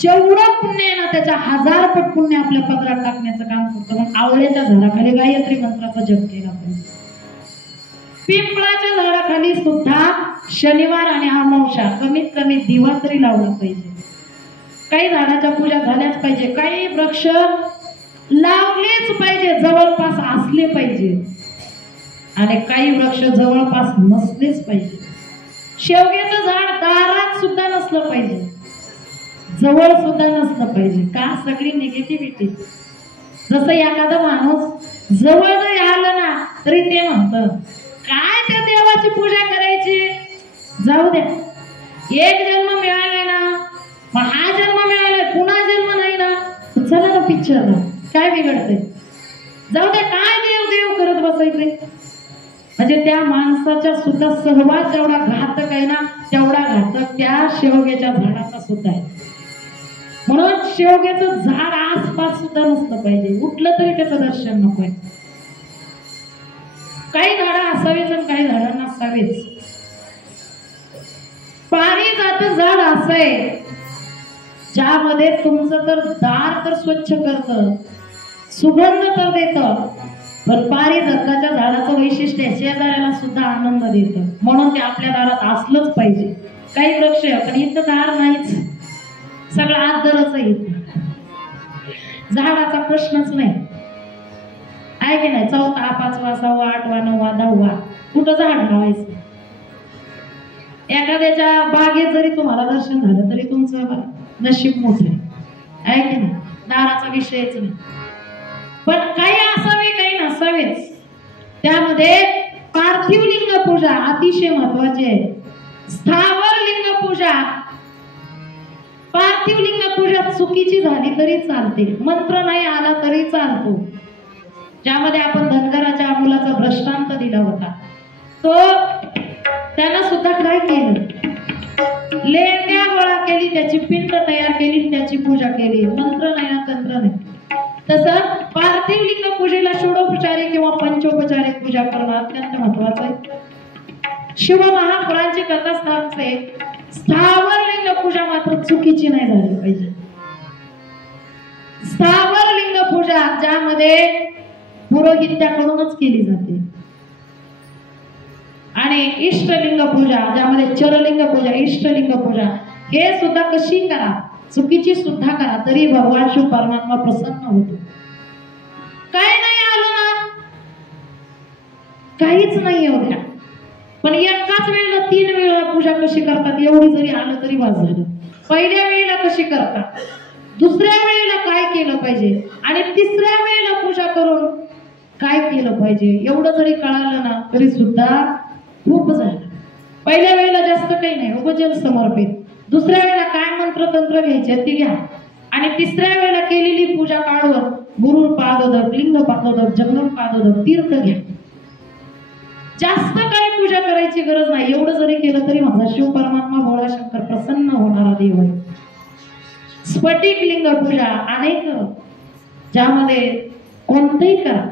जेवढं पुण्य आहे ना त्याच्या 1000 पट पुण्य आपल्या पदरात टाकण्याचं काम करतो. मग आवळ्याच्या झाडाखाली गायत्री मंत्राचा जप केला पाहिजे. पिंपळाच्या झाडाखाली सुद्धा शनिवार आणि अमावस्या कमीत कमी दिवा तरी लावला पाहिजे. काही झाडाच्या पूजा झाल्याच पाहिजे, काही वृक्ष लावलेच पाहिजे, जवळपास असले पाहिजे, आणि काही वृक्ष जवळपास नसलेच पाहिजे. शेवग्याचं झाड दारात सुद्धा नसलं पाहिजे, जवळ सुद्धा नसलं पाहिजे. का, सगळी निगेटिव्हिटी. जसं एखादा माणूस जवळ जरी आलं ना तरी ते म्हणतं काय त्या देवाची पूजा करायची, जाऊ द्या, एक जन्म मिळाला ना, मग हा जन्म मिळालाय, पुन्हा जन्म नाही ना, चला ना पिक्चरला, काय बिघडतंय, जाऊ द्या, काय देव देव करत बसायचे. म्हणजे त्या माणसाच्या सुद्धा सहवास जेवढा घातक आहे ना तेवढा घातक त्या शेवग्याच्या झाडाचा सुद्धा आहे. म्हणून शेवग्याचं झाड आसपास सुद्धा नसलं पाहिजे, उठलं तरी त्याचं दर्शन नकोय. काही झाडं असावीच आणि काही झाडांना नसावीच. पारिजात झाड असं आहे ज्यामध्ये तुमचं तर दार तर स्वच्छ करतं, सुगंध तर देतं, पण पारिजाताच्या झाडाचं वैशिष्ट्य शेजाऱ्याला सुद्धा आनंद देतं, म्हणून ते आपल्या दारात असलंच पाहिजे. काही वृक्ष पण इथं दार नाहीच, सगळं आदरच आहे, झाडाचा प्रश्नच नाही आहे की नाही. 4था 5वा 6वा 8वा 9वा 10वा कुठं झाड लावायचं. एखाद्याच्या बागेत जरी तुम्हाला दर्शन झालं तरी तुमचं नशीब मोठं आहे की नाही, दाराचा विषयच नाही. पण काही असावे काही नसावेच. त्यामध्ये पार्थिव लिंग पूजा अतिशय महत्वाची आहे. स्थावर लिंग पूजा पार्थिव लिंग पूजा चुकीची झाली तरी चालते, मंत्र नाही आला तरी चालतो. ज्यामध्ये आपण धनगराच्या मुलाचा दृष्टांत दिला होता, तो त्यानं सुद्धा काय केलं, लेण्या गोळा केली, त्याची पिंड तयार केली, त्याची पूजा केली. मंत्र नाही ना तंत्र नाही. तसं पार्थिव लिंग पूजेला षोडोपचारिक किंवा पंचोपचारिक पूजा करणं अत्यंत महत्वाचं आहे. शिव महापुराणचे कथास्थानचे स्थावर लिंग पूजा मात्र चुकीची नाही झाली पाहिजे. स्थावर लिंग पूजा ज्यामध्ये पुरोहित्याकडूनच केली जाते आणि इष्टलिंग पूजा ज्यामध्ये चरलिंग पूजा, इष्टलिंग पूजा हे सुद्धा कशी करा, चुकीची सुद्धा करा, तरी भगवान शिव परमात्मा प्रसन्न होतो. काय नाही आलं ना, काहीच नाही होत्या, पण एकाच वेळेला 3 वेळा पूजा कशी करतात, एवढी जरी आलं तरी वाज झालं. पहिल्या वेळेला कशी करतात, दुसऱ्या वेळेला काय केलं पाहिजे आणि तिसऱ्या वेळेला पूजा करून काय केलं पाहिजे, एवढं जरी कळालं ना तरी सुद्धा खूप झालं. पहिल्या वेळेला जास्त काही नाही, उपजल समर्पित. दुसऱ्या वेळेला काय मंत्र तंत्र घ्यायचे ते घ्या आणि तिसऱ्या वेळेला केलेली पूजा काढून गुरु पादोदक, लिंग पादोदक, जंगम पादोदक, तीर्थ घ्या. जास्त काय पूजा करायची गरज नाही, एवढं जरी केलं तरी माझा शिव परमात्मा भोळा शंकर प्रसन्न होणारा देव आहे. स्फटिक लिंग पूजा अनेक, ज्यामध्ये कोणतेही करा,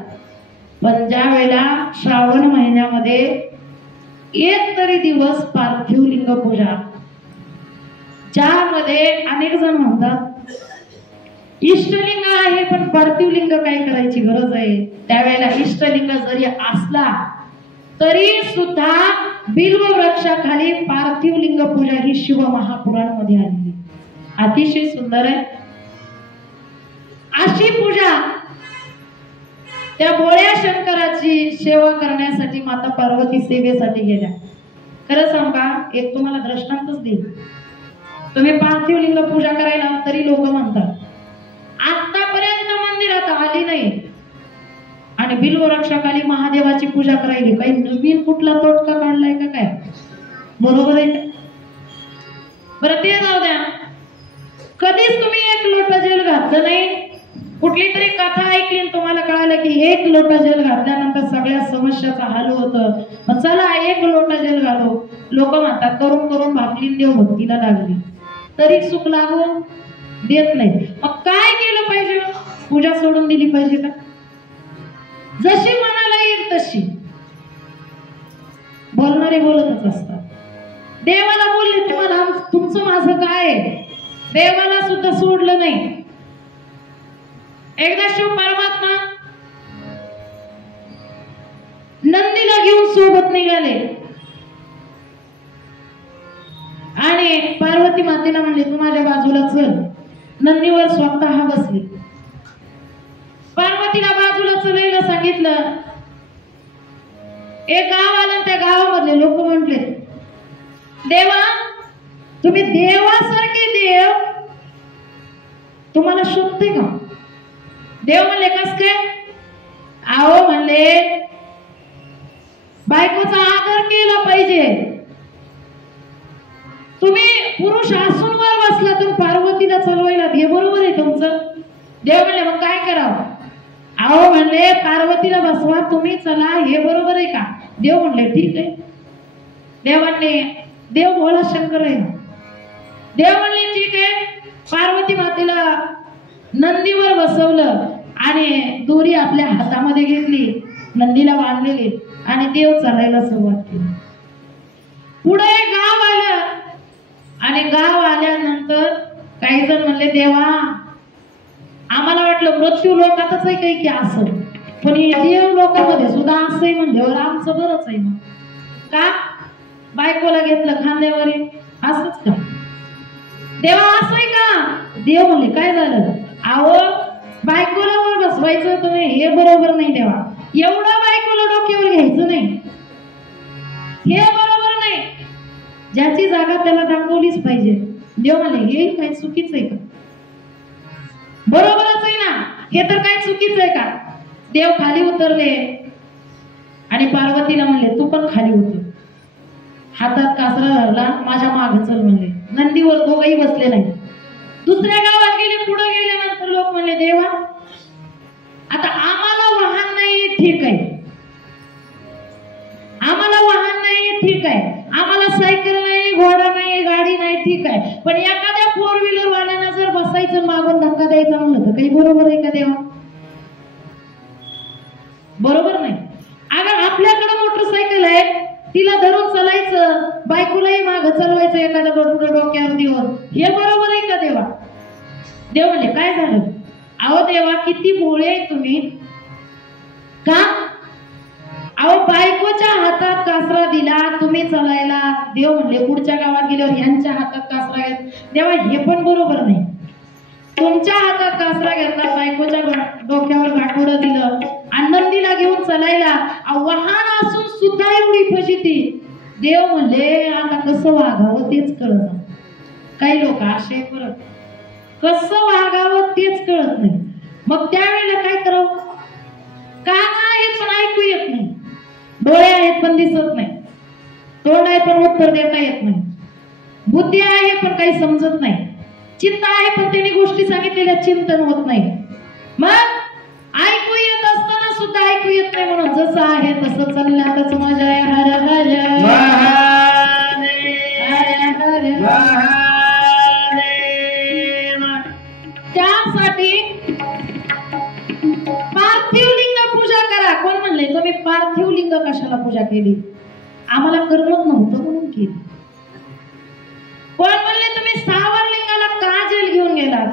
पण ज्या वेळेला श्रावण महिन्यामध्ये एक तरी दिवस पार्थिव लिंग पूजा, ज्यामध्ये अनेक जण म्हणतात इष्टलिंग आहे पण पार्थिव लिंग काय करायची गरज आहे. त्यावेळेला इष्टलिंग जरी असला तरी सुद्धा बिल्व वृक्षाखाली पार्थिव लिंग पूजा ही शिव महापुराण मध्ये आलेली, अतिशय सुंदर आहे. अशी पूजा त्या भोळ्या शंकराची सेवा करण्यासाठी माता पार्वती सेवेसाठी गेल्या. खरं सांगू का, एक तुम्हाला दृष्टांतच देईल. तुम्ही पार्थिव लिंग पूजा करायला तरी लोक म्हणतात आतापर्यंत मंदिरात आली नाही आणि बिल्व वृक्षाखाली महादेवाची पूजा करायली, काही नवीन कुठला तोटका काढलाय का काय, बरोबर आहे का? बरं ते जाऊ द्या, कधीच तुम्ही एक लोटा जेल घातलं नाही. कुठली तरी कथा ऐकली आणि तुम्हाला कळालं की एक लोटा जेल घातल्यानंतर सगळ्या समस्याचा हल होतं, मग चला एक लोटा जेल घालू. लोक म्हणतात करून करून भाकली देव भक्तीला लागली, तरी चूक लागू देत नाही. मग काय केलं पाहिजे, पूजा सोडून दिली पाहिजे का? जशी मनाला येईल तशी. बोलणारे बोलतच असतात. देवाला बोलले तुम्हाला तुमचं माझं काय, देवाला सुद्धा सोडलं नाही. एकदा शिव परमात्मा नंदीला घेऊन सोबत निघाले आणि पार्वती मातेला म्हणले तू माझ्या बाजूला चल. नंदीवर स्वतः बसले. पार्वतीला बाजूला चलायला सांगितलं. एक गाव आलं, त्या गावामधले लोक म्हटले देवा तुम्ही देवासारखे देव तुम्हाला शोधते का? देव म्हणले कस काय? आओ म्हणले बायकोचा आदर केला पाहिजे. तुम्ही पुरुष असून वर बसला तर पार्वतीला चलवायला हे बरोबर आहे तुमचं? देव म्हणले मग काय करावं? आओ म्हणले पार्वतीला बसवा तुम्ही, चला हे बरोबर आहे का? देव म्हणले ठीक आहे. देव म्हणले देव भोळा शंकर आहे. देव म्हणले ठीक आहे. पार्वती मातेला नंदीवर बसवलं आणि दोरी आपल्या हातामध्ये घेतली, नंदीला बांधलेली आणि देव चालायला सुरुवात केली. पुढे गाव आलं आणि गाव आल्यानंतर काही जण म्हणले देवा आम्हाला वाटलं मृत्यू लोकातच आहे काही की असं, पण देव लोकांमध्ये सुद्धा असं आहे म्हणल्यावर आमचं बरंच आहे. मग का बायकोला घेतलं खांद्यावर, असंच का देवा असं आहे का? देव म्हणले काय झालं? आवो बायकोला वर बसवायचं तुम्ही हे बरोबर नाही देवा. एवढं बायकोला डोक्यावर घ्यायचं नाही, हे बरोबर नाही. ज्याची जागा त्याला दाखवलीच पाहिजे. देव म्हणले हे काय चुकीचं आहे का? बरोबरच आहे ना, हे तर काय चुकीचं आहे का? देव खाली उतरले आणि पार्वतीला म्हणले तू पण खाली उतर. हातात कासरा धरला, माझ्या मागे चल म्हणले. नंदीवर दोघही बसले नाही. दुसऱ्या गावात गेले, पुढे गेल्यानंतर लोक म्हणले देवा आता आम्हाला वाहन नाही ठीक आहे, आम्हाला वाहन नाही ठीक आहे, आम्हाला सायकल नाही, घोडा नाही, गाडी नाही ठीक आहे, पण एखाद्या फोर व्हीलर वाल्यानं जर बसायचं मागून धक्का द्यायचा म्हणलं तर काही बरोबर आहे का देवा? बरोबर नाही. अगर आपल्याकडे मोटरसायकल आहे, तिला धरून चालायचं, बायकोलाही माग चालवायचं एखादा डोक्यावर देऊन, हे बरोबर आहे का देवा? देव म्हणले काय झालं? अहो देवा किती भोळे आहे तुम्ही का? अहो बायकोच्या हातात कासरा दिला तुम्ही चालायला, देव म्हणले पुढच्या गावात गेल्यावर यांच्या हातात कासरा घेत. देवा हे पण बरोबर नाही. तुमच्या हातात कासरा घेतला, बायकोच्या डोक्यावर गाठोडं दिलं, आनंदीला घेऊन चालायला, वाहन असून सुद्धा एवढी फजिती. देव म्हणले आता कसं वागावं तेच कळत. काही लोक असे परत कसं वागावं तेच कळत नाही. मग त्यावेळेला काय करावं? कान आहेत पण ऐकू येत नाही, डोळे आहेत पण दिसत नाही, तोंड आहे पण उत्तर देता येत नाही, बुद्धी आहे पण काही समजत नाही, चित्त आहे पण त्यांनी गोष्टी सांगितलेल्या चिंतन होत नाही. मग ऐकू येत असताना सुद्धा ऐकू येत नाही, म्हणून जसं आहे तसं चालण्यातच मजा आहे. हर हर त्यासाठी पार्थिव लिंग पूजा करा. कोण म्हणले तुम्ही पार्थिव लिंग कशाला पूजा केली? आम्हाला करमत नव्हतं म्हणून केली. कोण म्हणले तुम्ही स्थावर लिंगाला का जेल घेऊन गेलात?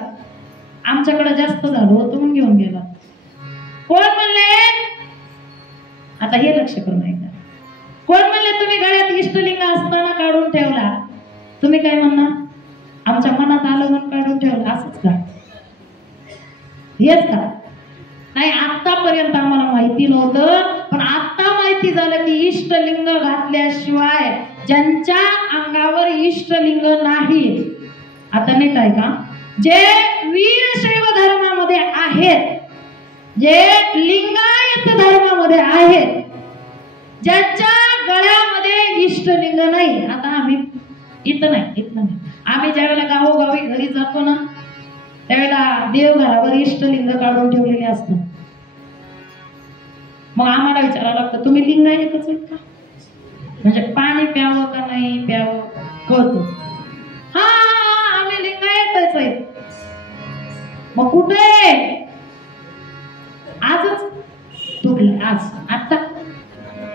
आमच्याकडे जास्त झालं होतं म्हणून घेऊन गेला. कोण म्हणले? आता हे लक्ष करून ऐका. कोण म्हणले तुम्ही गळ्यात इष्टलिंग असताना काढून ठेवला? तुम्ही काय म्हणणार? आमच्या मनात आलं म्हणून काढून ठेवलं, असंच का? हेच का? नाही, आतापर्यंत आम्हाला माहिती नव्हतं, पण आता माहिती झालं की इष्टलिंग घातल्याशिवाय ज्यांच्या अंगावर इष्टलिंग नाही, आता नीट आहे का, जे वीरशैव धर्मामध्ये आहेत, जे लिंगायत धर्मामध्ये आहेत, ज्यांच्या गळ्यामध्ये इष्टलिंग नाही. आता आम्ही इथं नाही, आम्ही ज्यावेळेला गावोगावी घरी जातो ना, त्यावेळेला देवघरावर इष्टलिंग काढून ठेवलेले असतात. मग आम्हाला विचारावं लागतं तुम्ही लिंगायतच आहेत का? म्हणजे पाणी प्यावं का नाही प्यावं कळतं. हा आम्ही लिंगायतच आहे. मग कुठे? आजच तुटलं, आज आता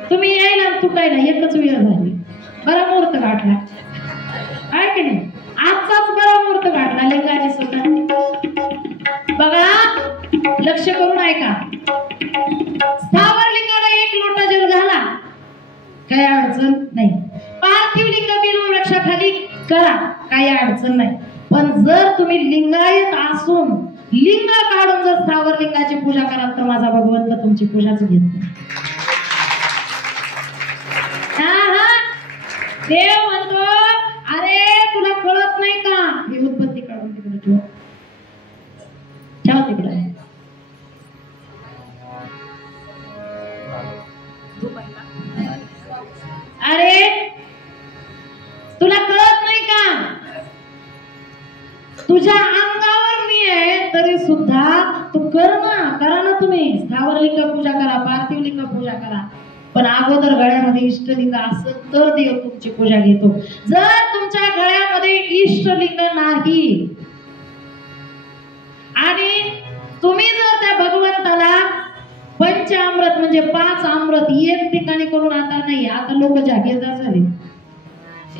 तुम्ही यायला तुटायला एकच वेळ झाली, बरा मुहूर्त गाठला आहे की नाही? आजचाच बरा मुहूर्त गाठला लिंगाने सुद्धा. बघा लक्ष करून ऐका. स्थावर लिंगाला एक लोटा जल घाला, काही अडचण नाही. पार्थिव लिंग बिल्व वृक्षाखाली करा, काही अडचण नाही. पण जर तुम्ही लिंगायत असून लिंग काढून जर स्थावर लिंगाची पूजा कराल तर माझा भगवंत तुमची पूजाच घेत नाही. देव म्हणतो अरे तुला कळत नाही का? ही उत्पत्ती काढून तिकडे ठेव, तिकडे. अरे तुला कळत नाही का? तुझ्या अंगावर मी आहे तरी सुद्धा तू कर ना, करा ना. तुम्ही स्थावर लिंग पूजा करा, पार्थिव लिंग पूजा करा, पण अगोदर गळ्यामध्ये इष्टलिंग असं तर देव तुमची पूजा घेतो. जर तुमच्या गळ्यामध्ये इष्टलिंग नाही आणि तुम्ही जर त्या भगवंताला पंचामृत म्हणजे 5 अमृत एक ठिकाणी करून, आता नाही, आता लोक जागीरदार झाले,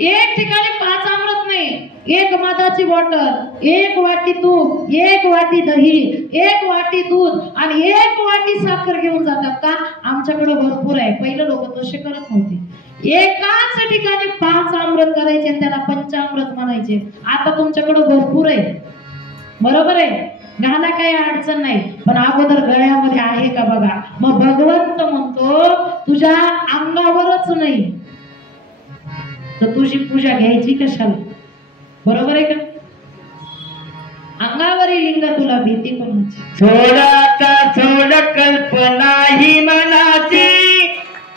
एक ठिकाणी 5 अमृत नाही, एक मधाची बॉटल, एक वाटी तूप, एक वाटी दही, एक वाटी दूध आणि एक वाटी साखर घेऊन जातात का? आमच्याकडे भरपूर आहे. पहिले लोक तसे करत नव्हते. एकाच ठिकाणी 5 अमृत करायचे आणि त्याला पंचामृत म्हणायचे. आता तुमच्याकडे भरपूर आहे, बरोबर आहे, घाला काही अडचण नाही, पण अगोदर गळ्यामध्ये आहे का बघा. मग भगवंत म्हणतो तुझ्या अंगावरच नाही तर तुझी पूजा घ्यायची कशाला? बरोबर आहे का? अंगावरील लिंग तुला भीती कोणाची? थोडा थोड कल्पना ही मनाची,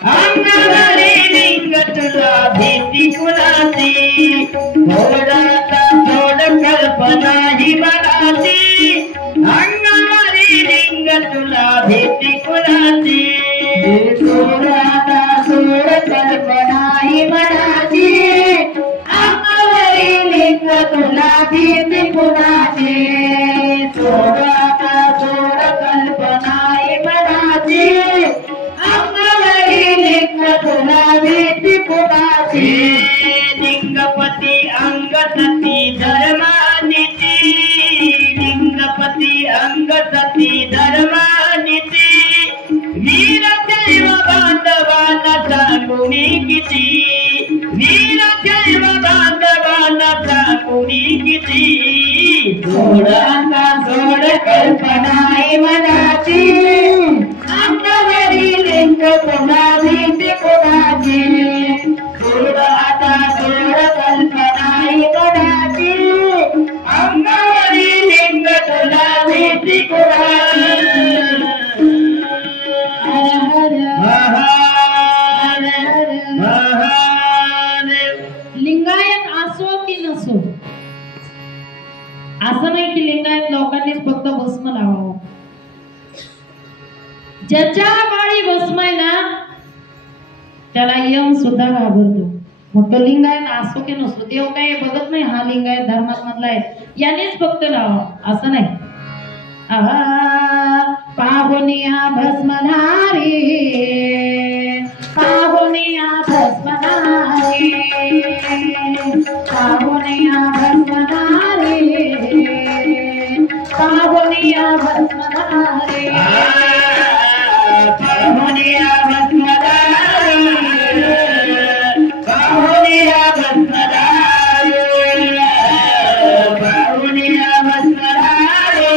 अंगावरील लिंग तुला भीती कोणाची? थोडा थोड कल्पना ही तुला भीती कुणाची सोड आता सोड कल्पनाई मनाची अंगवरी लिंग तुला भीती कुणाची लिंगपती अंग सती धर्मानिती लिंगपती अंग सती धर्मानिती वीर जैव बांधवाना सांगुनी किती वीर जैव बांधवाना सांगुनी किती सोड आता सोड कल्पनाई मनाची अंगवरी लिंग तुला भीती कुणाची सोड आता सोड कल्पनाई मनाची अंगवरी लिंग तुला भीती कुणाची लिंगायत असो की नसो असं नाही की लिंगायत लोकांनीच फक्त भस्म लावावं ज्याच्या बाळी भस्म आहे ना त्याला यम सुद्धा घाबरतो मग तो लिंगायत असो की नसो देव काय बघत नाही हा लिंगायत धर्मात मधला आहे यानेच फक्त लावा असं नाही पाहुनिया भस्मधारी पाहुनिया भस्मधारी पाहुनिया भस्मधारी पाहुनिया भस्मधारी पाहुनिया भस्मधारी पाहुनिया भस्मधारी पाहुनिया भस्मधारी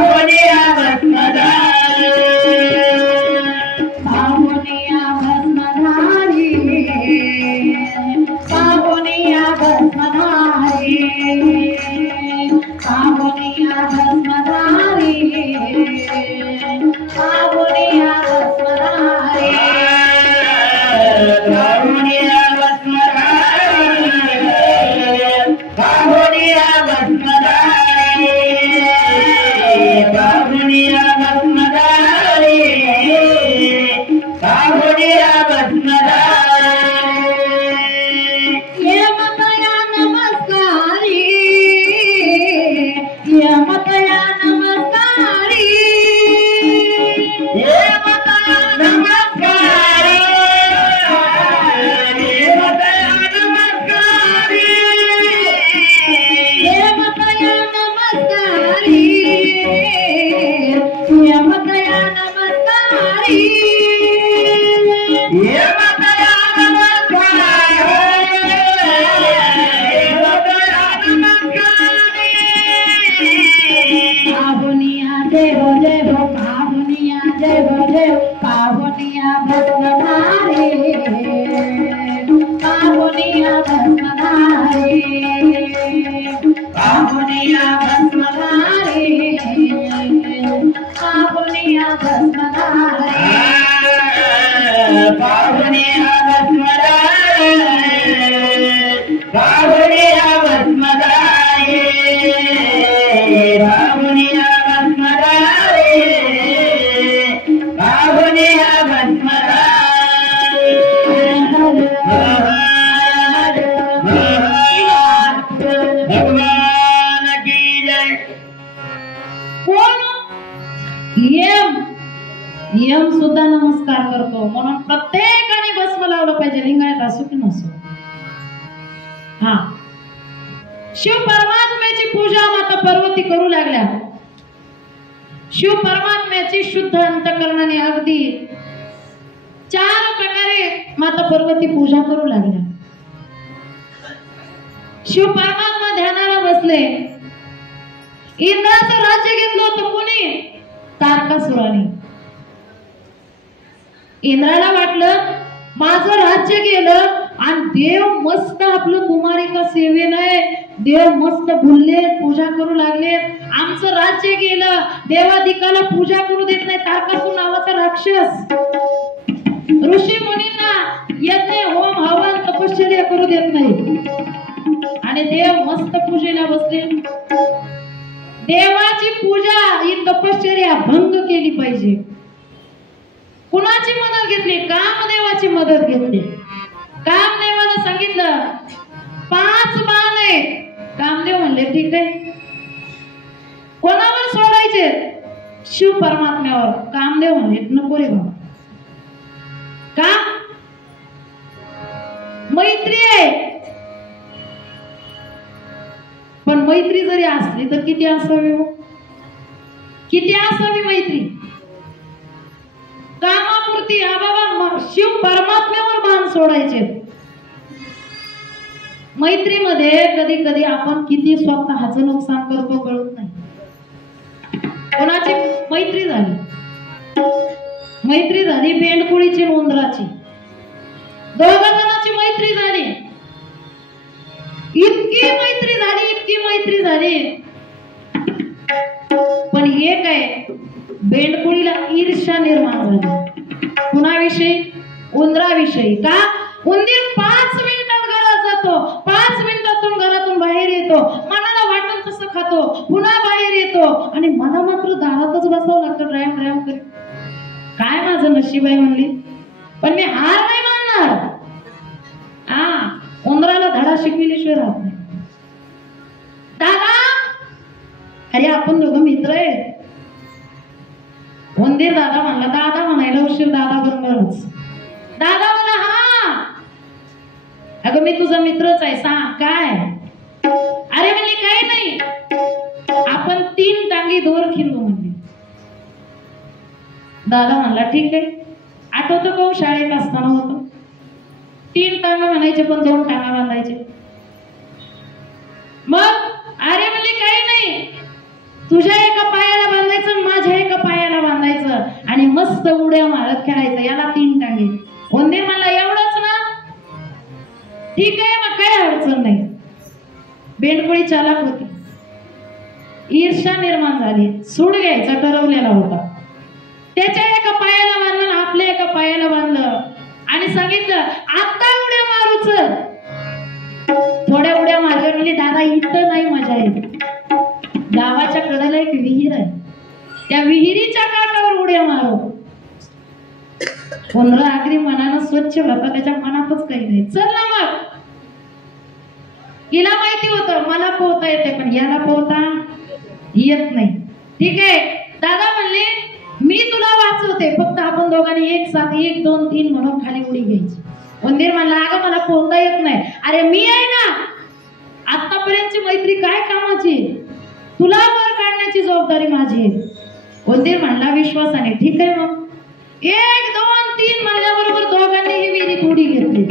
पाहुनिया भस्मधारी पाहुनिया भस्मधारी पाहुनिया भस्मधारी पाहुनिया भस्मधारी पाहुनिया भस्मधारी पाहुनिया भस्मधारी पाहुनिया भस्मधारी पाहुनिया भस्मधारी पाहुनिया भस्मधारी यमतया नमस्कारी यमतया नमस्कारी यमतया नमस्कारी यमतया नमस्कारी यमतया नमस्कारी यमतया नमस्कारी यमतया नमस्कारी यमतया नमस्कारी पाहुनिया देव देव पाहुनिया देव देव पाहुनिया भस्मधारी पाहुनिया भस्मधारी पाहुनिया भस्मधारी पाहुनिया भस्मधारी पाहुनिया भस्मधारी पाहुनिया भस्मधारी पाहुनिया भस्मधारी पाहुनिया भस्मधारी भगवान की जय कोण यम यम सुद्धा नमस्कार करतो म्हणून प्रत्येकाने भस्म लावलं पाहिजे लिंगायत असो की नसो हा शिव परमात्म्याची पूजा माता पार्वती करू लागल्या शिव परमात्म्याची शुद्ध अंतकरणाने अगदी 4 प्रकारे माता पार्वती पूजा करू लागल्या शिव परमात्मा ध्यानाला बसले इंद्राचं राज्य घेतलं होतं कोणी तारकासुराने इंद्राला वाटलं माझं राज्य गेलं आणि देव मस्त आपलं कुमारिका सेवेने देव मस्त बोलले पूजा करू लागले आमचं राज्य गेलं देवादिकाला पूजा करू देत नाही तारकासुर नावाचा राक्षस ऋषी मुनींना यज्ञ होम हवन तपश्चर्या करू देत नाही आणि देव मस्त पूजेला बसले देवाची पूजा ही तपश्चर्या भंग केली पाहिजे कुणाची मदत घेतली कामदेवाची मदत घेतली कामदेवाला सांगितलं 5 म्हणले ठीक आहे. कोणावर सोडायचे? शिव परमात्म्यावर. कामदेव म्हणले नको रे बाबा. का? मैत्री आहे. पण मैत्री जरी असली तर किती असावी हो? किती असावी मैत्री? कामापुरती हा बाबा शिव परमात्म्यावर बाण सोडायचे. मैत्रीमध्ये कधी कधी आपण किती स्वतःचं नुकसान करतो कळत नाही. कोणाची मैत्री झाली? मैत्री झाली बेंडकुळीची उंदराची. दोघा जणांची मैत्री झाली. इतकी मैत्री झाली, इतकी मैत्री झाली. पण एक आहे, बेंडकुळीला ईर्ष्या निर्माण झाली. कुणाविषयी? उंदराविषयी. का? उंदीर 5 मिनिटात घरात जातो, 5 मिनिटातून घरातून बाहेर येतो, मनाला वाटेल तसं खातो, पुन्हा बाहेर येतो आणि मला मात्र दारातच बसावं लागतं रॅम रॅम करीत. काय माझं नशीब आहे म्हणली. पण मी हार नाही मानणार. उंदराला धडा शिकविल्याशिवाय राहत नाही. दादा, अरे आपण दोघं मित्र आहे. उंदीर दादा म्हणला. दादा म्हणायला उशीर दादा बरोबरच. दादा म्हणा हा. अगं मी तुझा मित्रच आहे. सांग काय? अरे म्हणले काय नाही, आपण 3 टांगी दोर खेळलो म्हणले. दादा म्हणला ठीक आहे. आठवतं का शाळेत असताना होतं? 3 टांगा म्हणायचे पण 2 टांगा बांधायचे. मग अरे म्हणले काही नाही, तुझ्या एका पायाला बांधायचं, माझ्या एका पायाला बांधायचं आणि मस्त उड्या मारत खेळायचं. याला 3 टांगे. उंदीर म्हणला एवढंच ना, ठीक आहे मग काय अडचण नाही. बेंडकुळी चालाक होती. ईर्ष्या निर्माण झाली. सूड घ्यायचा ठरवलेला होता. त्याच्या एका पायाला बांधलं, आपल्या एका पायाला बांधलं आणि सांगितलं आता उड्या मारूच. थोड्या उड्या मारल्या म्हणजे दादा इथं नाही मजा येते. गावाच्या कडेला एक विहीर आहे, त्या विहिरीच्या काठावर उड्या मारू. उंदर अगदी मनानं स्वच्छ होता, त्याच्या मनातच काही नाही. चल ना मग. हिला माहिती होतं मला पोहता येते पण याला पोहता येत नाही. ठीक आहे. दादा म्हणले मी तुला वाचवते, फक्त आपण दोघांनी एक साथ 1 2 3 म्हणून खाली उडी घ्यायची. उंदीर म्हणला अगं मला पोहता येत नाही. अरे मी आहे ना, आतापर्यंतची मैत्री काय कामाची? तुला वर काढण्याची जबाबदारी माझी आहे. उंदीर म्हणला विश्वासाने ठीक आहे. मग 1 2 3 म्हणल्याबरोबर दोघांनी ही विहिरीत उडी घेतली.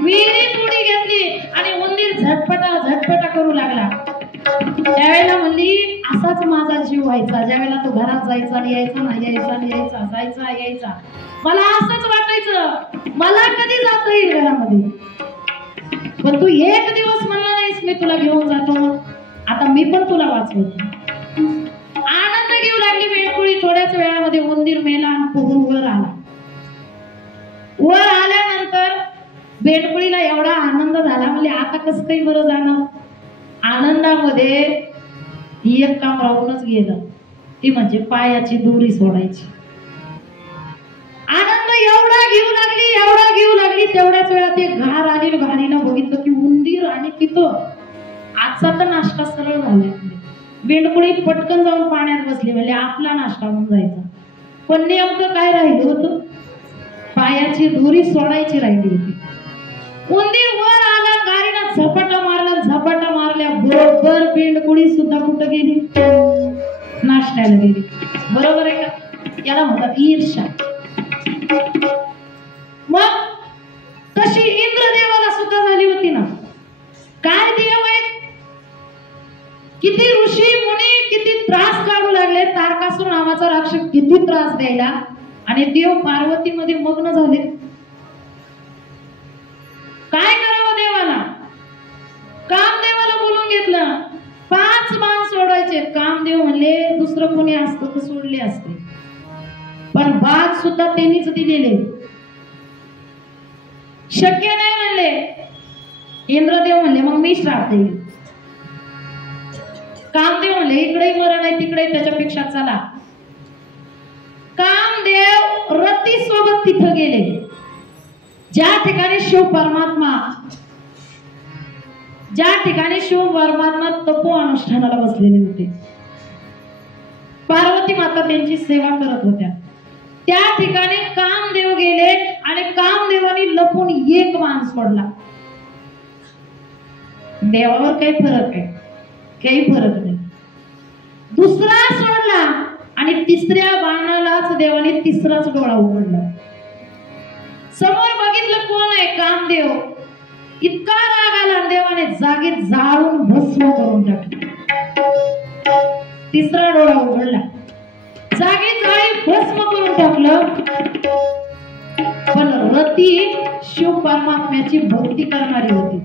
विहिरीत उडी घेतली आणि उंदीर झटपटा करू लागला. त्यावेळेला म्हणली असाच माझा जीव व्हायचा. ज्यावेळेला तो घरात जायचा आणि यायचा ना, यायचा आणि यायचा, जायचा यायचा, मला असंच वाटायचं मला कधी जाता येईल घरामध्ये. पण तू एक दिवस म्हणला नाहीस मी तुला घेऊन जातो, आता मी पण तुला वाचवतो. आनंद घेऊ लागली बेंडकुळी. थोड्याच वेळामध्ये उंदीर मेला आणि पोहून वर आला. वर आल्यानंतर बेंडकुळीला एवढा आनंद झाला, म्हणजे आता कसं काही बरं जाणं. आनंदामध्ये एक काम राहूनच गेलं, ती म्हणजे पायाची दोरी सोडायची. आनंद एवढा घेऊ लागली तेवढ्याच वेळा ते घार आली. घारीनं बघितलं की उंदीर आणि तिथं आजचा तर नाश्ता सरळ झाला. बेंडकुळी पटकन जाऊन पाण्यात बसली, म्हणजे आपला नाश्ता होऊन जायचा. पण नेमकं काय राहिलं होतं? पायाची दोरी सोडायची राहिली होती. उंदीर वर आला, गाडीनं झपाटा मारल्या बरोबर बेंडकुळी सुद्धा कुठं गेली? नाश्त्याला गेली. बरोबर आहे का? याला म्हणतात ईर्ष्या. मग तशी इंद्रदेवाला सुद्धा झाली होती ना. काय देव आहेत, किती ऋषी मुनी किती त्रास काढू लागले. तारकासूर नावाचा राक्षस किती त्रास द्यायला, आणि देव पार्वती मध्ये मग्न झाले. काय करावं देवाला? कामदेवाला बोलून घेतलं. 5 बाण सोडायचे. कामदेव म्हणले दुसरं कोणी असतं तर सोडले असते, पण बाण सुद्धा त्यांनीच दिलेले. शक्य नाही म्हणले. इंद्रदेव म्हणले मग मी श्राप देईल. कामदेव म्हणले इकडेही मरण आहे तिकडे त्याच्यापेक्षा चला. कामदेव रती सोबत तिथं गेले, ज्या ठिकाणी शिव परमात्मा ज्या ठिकाणी शिव परमात्मा तपो अनुष्ठानाला बसलेले होते, पार्वती माता त्यांची सेवा करत होत्या, त्या ठिकाणी कामदेव गेले आणि कामदेवानी लपून एक बाण सोडला. देवावर काही फरक आहे? काही फरक नाही. दुसरा सोडला आणि तिसऱ्या बाणालाच देवाने तिसराच डोळा उघडला. समोर बघितलं कोण आहे? कामदेव. इतका राग आला, देवाने जागीत जाळून भस्म करून टाकलं. तिसरा डोळा उघडला, जागी जाळी भस्म करून टाकलं. पण रती शिव परमात्म्याची भक्ती करणारी होती.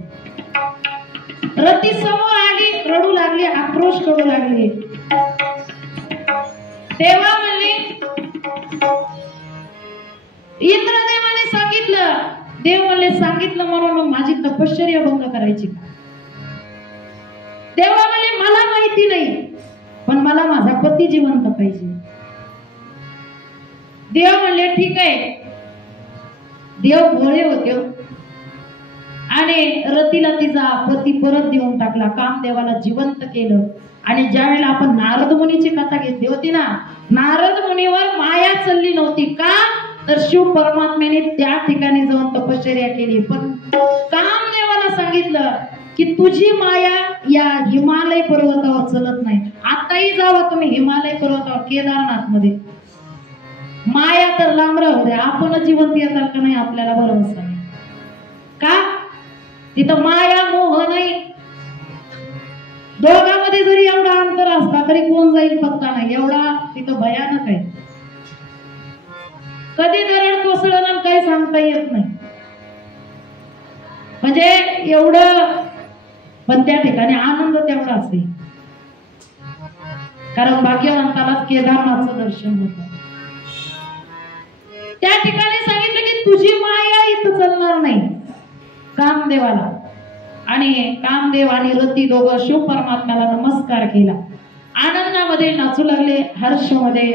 रती समोर आली, रडू लागली, आक्रोश करू लागली. तेव्हा म्हणली, इंद्रदेवाने सांगितलं. देव म्हणले सांगितलं म्हणून मग माझी तपश्चर्या भंग करायची का? देवा म्हणले मला माहिती नाही, पण मला माझा पती जिवंत पाहिजे. देव म्हणले ठीक आहे. देव भोळे होते आणि रतीला तिचा पती परत देऊन टाकला, कामदेवाला जिवंत केलं. आणि ज्या वेळेला आपण नारद मुनीची कथा घेतली होती ना, नारद मुनीवर माया चालली नव्हती का? तर शिव परमात्म्याने त्या ठिकाणी जाऊन तपश्चर्या केली. पण कामदेवाला सांगितलं की तुझी माया या हिमालय पर्वतावर चलत नाही. आताही जावा तुम्ही हिमालय पर्वतावर, केदारनाथ मध्ये. माया तर लांब राहू द्या, आपण जिवंत येतात का नाही आपल्याला भरोसा नाही. का? तिथं माया मोह नाही. दोघांमध्ये जरी एवढा अंतर असला तरी कोण जाईल पत्ता नाही, एवढा तिथं भयानक आहे. कधी दरड कोसळणार काही सांगता येत नाही. म्हणजे एवढं, पण त्या ठिकाणी आनंद तेवढा असते, कारण भाग्यवंतालाच केदारनाथचं दर्शन होतं. त्या ठिकाणी सांगितलं की तुझी माया इथं चालणार नाही कामदेवाला. आणि कामदेव आणि रती दोघं शिव परमात्म्याला नमस्कार केला, आनंदामध्ये नाचू लागले, हर्षमध्ये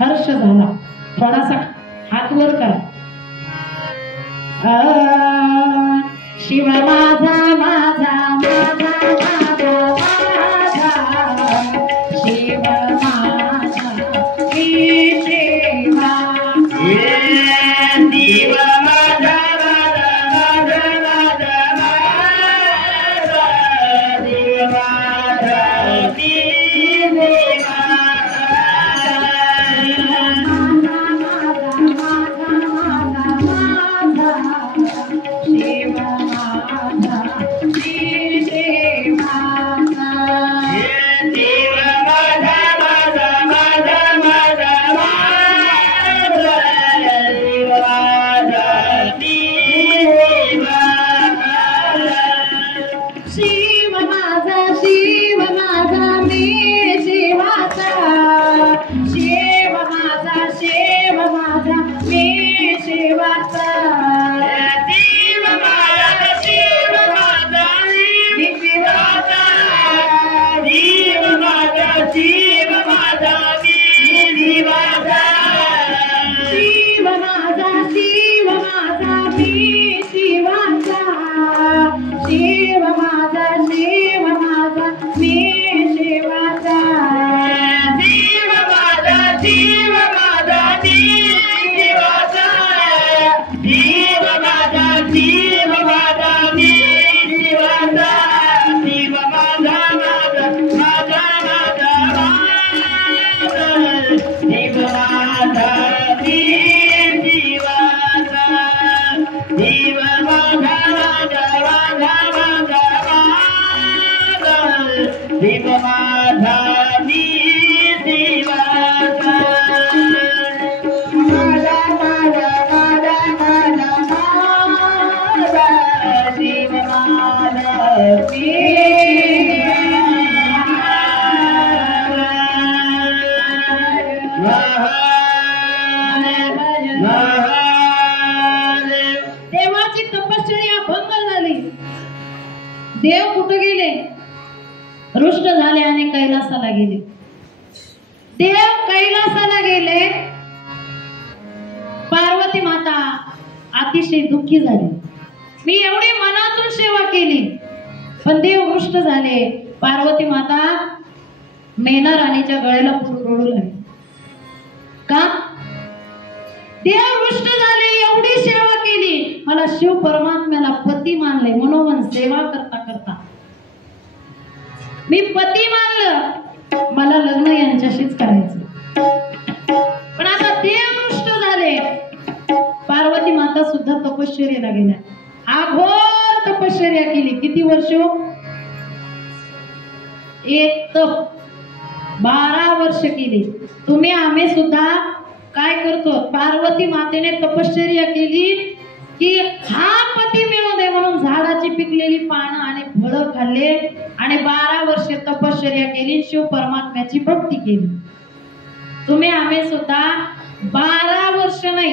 हर्ष झाला. थोडासा हात वर करा. शिव माझा माझा माझा माझा माझा, शिव माझा मी शिवा. शिव माझा माझा माझा माझा, शिव माझा मी शिवा. देवाची तपश्चर्या भंग झाली. देव कुठे गेले? रुष्ट झाले आणि कैलासाला गेले. देव कैलासाला गेले. पार्वती माता अतिशय दुःखी झाली. मी एवढी मनातून सेवा केली, पण देव रुष्ट झाले. पार्वती माता मेना राणीच्या गळ्याला रडू लागली. का? देव रुष्ट झाले, एवढी सेवा केली, मला शिव परमात्म्याला पती मानले, मनोमन सेवा करता करता मी पती मानलं, मला लग्न यांच्याशीच करायचं. पण आता देव रुष्ट झाले. पार्वती माता सुद्धा तपश्चर्याला गेल्या. आघोर तपश्चर्या केली. किती वर्ष? एक तप 12 वर्ष केली. तुम्ही आम्ही सुद्धा काय करतो? पार्वती मातेने तपश्चर्या केली की हा पती मिळू दे म्हणून झाडाची पिकलेली पानं आणि फळं खाल्ले आणि 12 वर्ष तपश्चर्या केली, शिव परमात्म्याची भक्ती केली. तुम्ही आम्ही सुद्धा 12 वर्ष नाही,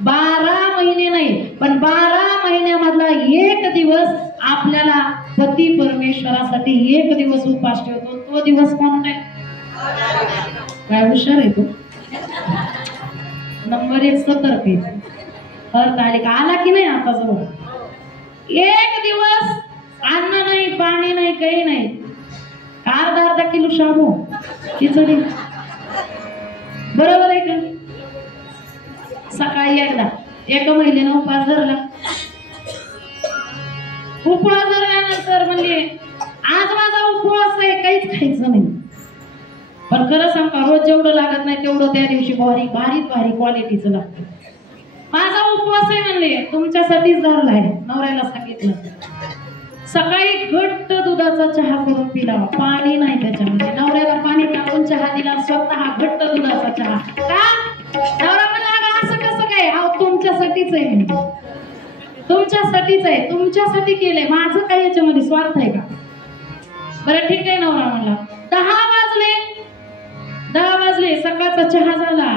12 महिने नाही, पण 12 महिन्यामधला एक दिवस आपल्याला पती परमेश्वरासाठी एक दिवस उपास ठेवतो. तो दिवस कोणता आहे? काय हुशार आहे तो? नंबर 1 सतर्क. हर तारीख आला की नाही आता जवळ. एक दिवस अन्न नाही, पाणी नाही, काही नाही, अर्धा किलो शाबू खिचडी, बरोबर आहे का? सकाळी एकदा एका महिलेनं उपवास धरला. उपवास धरल्यानंतर म्हणले आज माझा उपवास आहे, काहीच खायचं नाही. पण खरं सांग का, रोज जेवढं लागत नाही तेवढं त्या दिवशी भारी क्वालिटीचं लागतं. माझा उपवास आहे म्हणले, तुमच्यासाठीच धरलाय. नवऱ्याला सांगितलं. सकाळी घट्ट दुधाचा चहा करून पिला, पाणी नाही त्याच्यामध्ये. नवऱ्याला पाणी टाकून चहा दिला, स्वतः घट्ट दुधाचा चहा. का? नवरा म्हणला असं कसं काय? अहो तुमच्यासाठीच आहे, तुमच्यासाठीच आहे, तुमच्यासाठी केलंय, माझं काय याच्यामध्ये स्वार्थ आहे का? बरं ठीक आहे. नवरा म्हणला 10 वाजले, सकाळचा चहा झाला.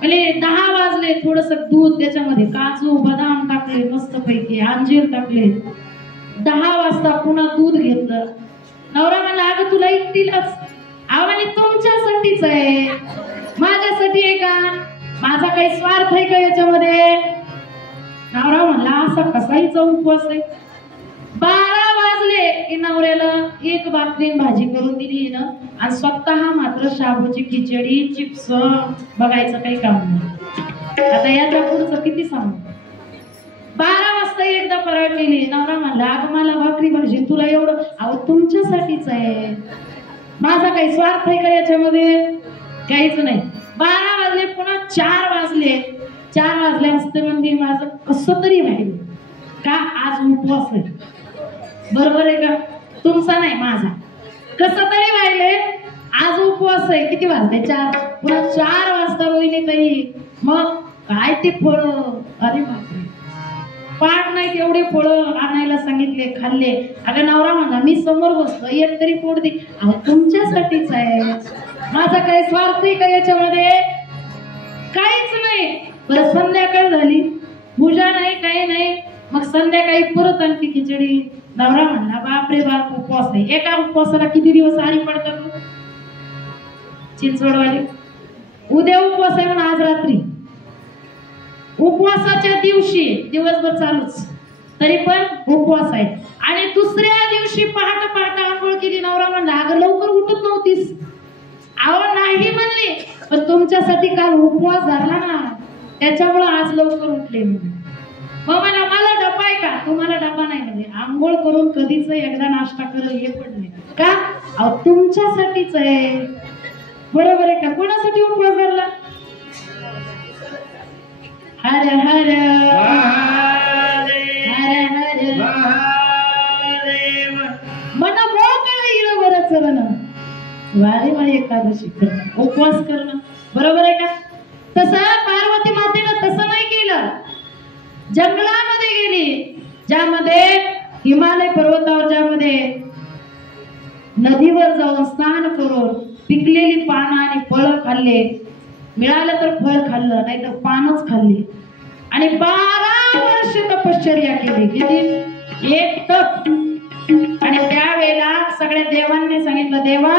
म्हणजे 10 वाजले, थोडस दूध त्याच्यामध्ये काजू बदाम टाकले, मस्त पैकी अंजीर टाकले. 10 वाजता पुन्हा दूध घेतलं. नवरा म्हणला अगं तुला एकटीलाच? म्हणे तुमच्यासाठीच आहे, माझ्यासाठी आहे का? माझा काही स्वार्थ आहे का याच्यामध्ये? नवरा म्हणला असा कसाहीचा उपवास आहे? 12 वाजले की नवऱ्याला एक भाकरी भाजी करून दिली ना, आणि स्वतः मात्र शाबूची खिचडी, चिप्स बघायचं काही काम नाही. आता याच्या पुढचं किती सांगू? 12 वाजता एकदा पराठ केली. नवरा म्हणला अगं मला भाकरी भाजी, तुला एवढं? अहो तुमच्यासाठीच आहे, माझा काही स्वार्थ आहे का याच्यामध्ये? काहीच नाही. 12 वाजले, पुन्हा 4 वाजले. 4 वाजल्यानंतर म्हणजे माझं कसं तरी राहिलं. का? आज उपवास आहे. बरोबर आहे का? तुमचा नाही, माझा. कसं तरी व्हायले, आज उपवास आहे. किती वाजले? 4. पुन्हा 4 वाजता रोहिणी ताई मग काय ते फळ, अरे बापरे, पाठ नाही तेवढे फळ आणायला सांगितले, खाल्ले. अगं नवरा म्हणला मी समोर बसतो, एक तरी पोट दे. अहो तुमच्यासाठीच आहे, माझा काही स्वार्थ आहे का याच्यामध्ये? काहीच नाही. बरं संध्याकाळ झाली, पूजा नाही, काही नाही. मग संध्याकाळी परत आणखी खिचडी. नवरा म्हणला बापरे बाप, उपवास आहे. एका उपवासाला किती दिवस आळी पडतात? चिंचवडवाले उद्या उपवास आहे म्हणून आज रात्री, उपवासाच्या दिवशी दिवसभर चालूच, तरी पण उपवास आहे. आणि दुसऱ्या दिवशी पहाटे आंघोळ केली. नवरा म्हणला अगं लवकर उठत नव्हतीस? अहो नाही म्हणले, पण तुमच्यासाठी काल उपवास झाला ना, त्याच्यामुळे आज लवकर उठले. मग मला डबा आहे का? तुम्हाला डबा नाही म्हणजे आंघोळ करून कधीच एकदा नाश्ता कर हे पण नाही का? अहो तुमच्यासाठीच आहे. बरोबर आहे का? कोणासाठी उपवास धरला? हर हर हर हर मन मोकळं येणं बरं चरण वारे मला एकादशी करणं, उपवास करणं. बरोबर आहे का? तसं पार्वती मातेनं तसं नाही केलं. जंगलामध्ये गेली, ज्यामध्ये हिमालय पर्वतावर, ज्यामध्ये नदीवर जाऊन स्नान करून पिकलेली पानं आणि फळं खाल्ले. मिळालं तर फळ खाल्लं, नाही तर पानच खाल्ली. आणि 12 वर्ष तपश्चर्या केली. किती? एक तप. आणि त्यावेळेला सगळ्या देवांनी सांगितलं देवा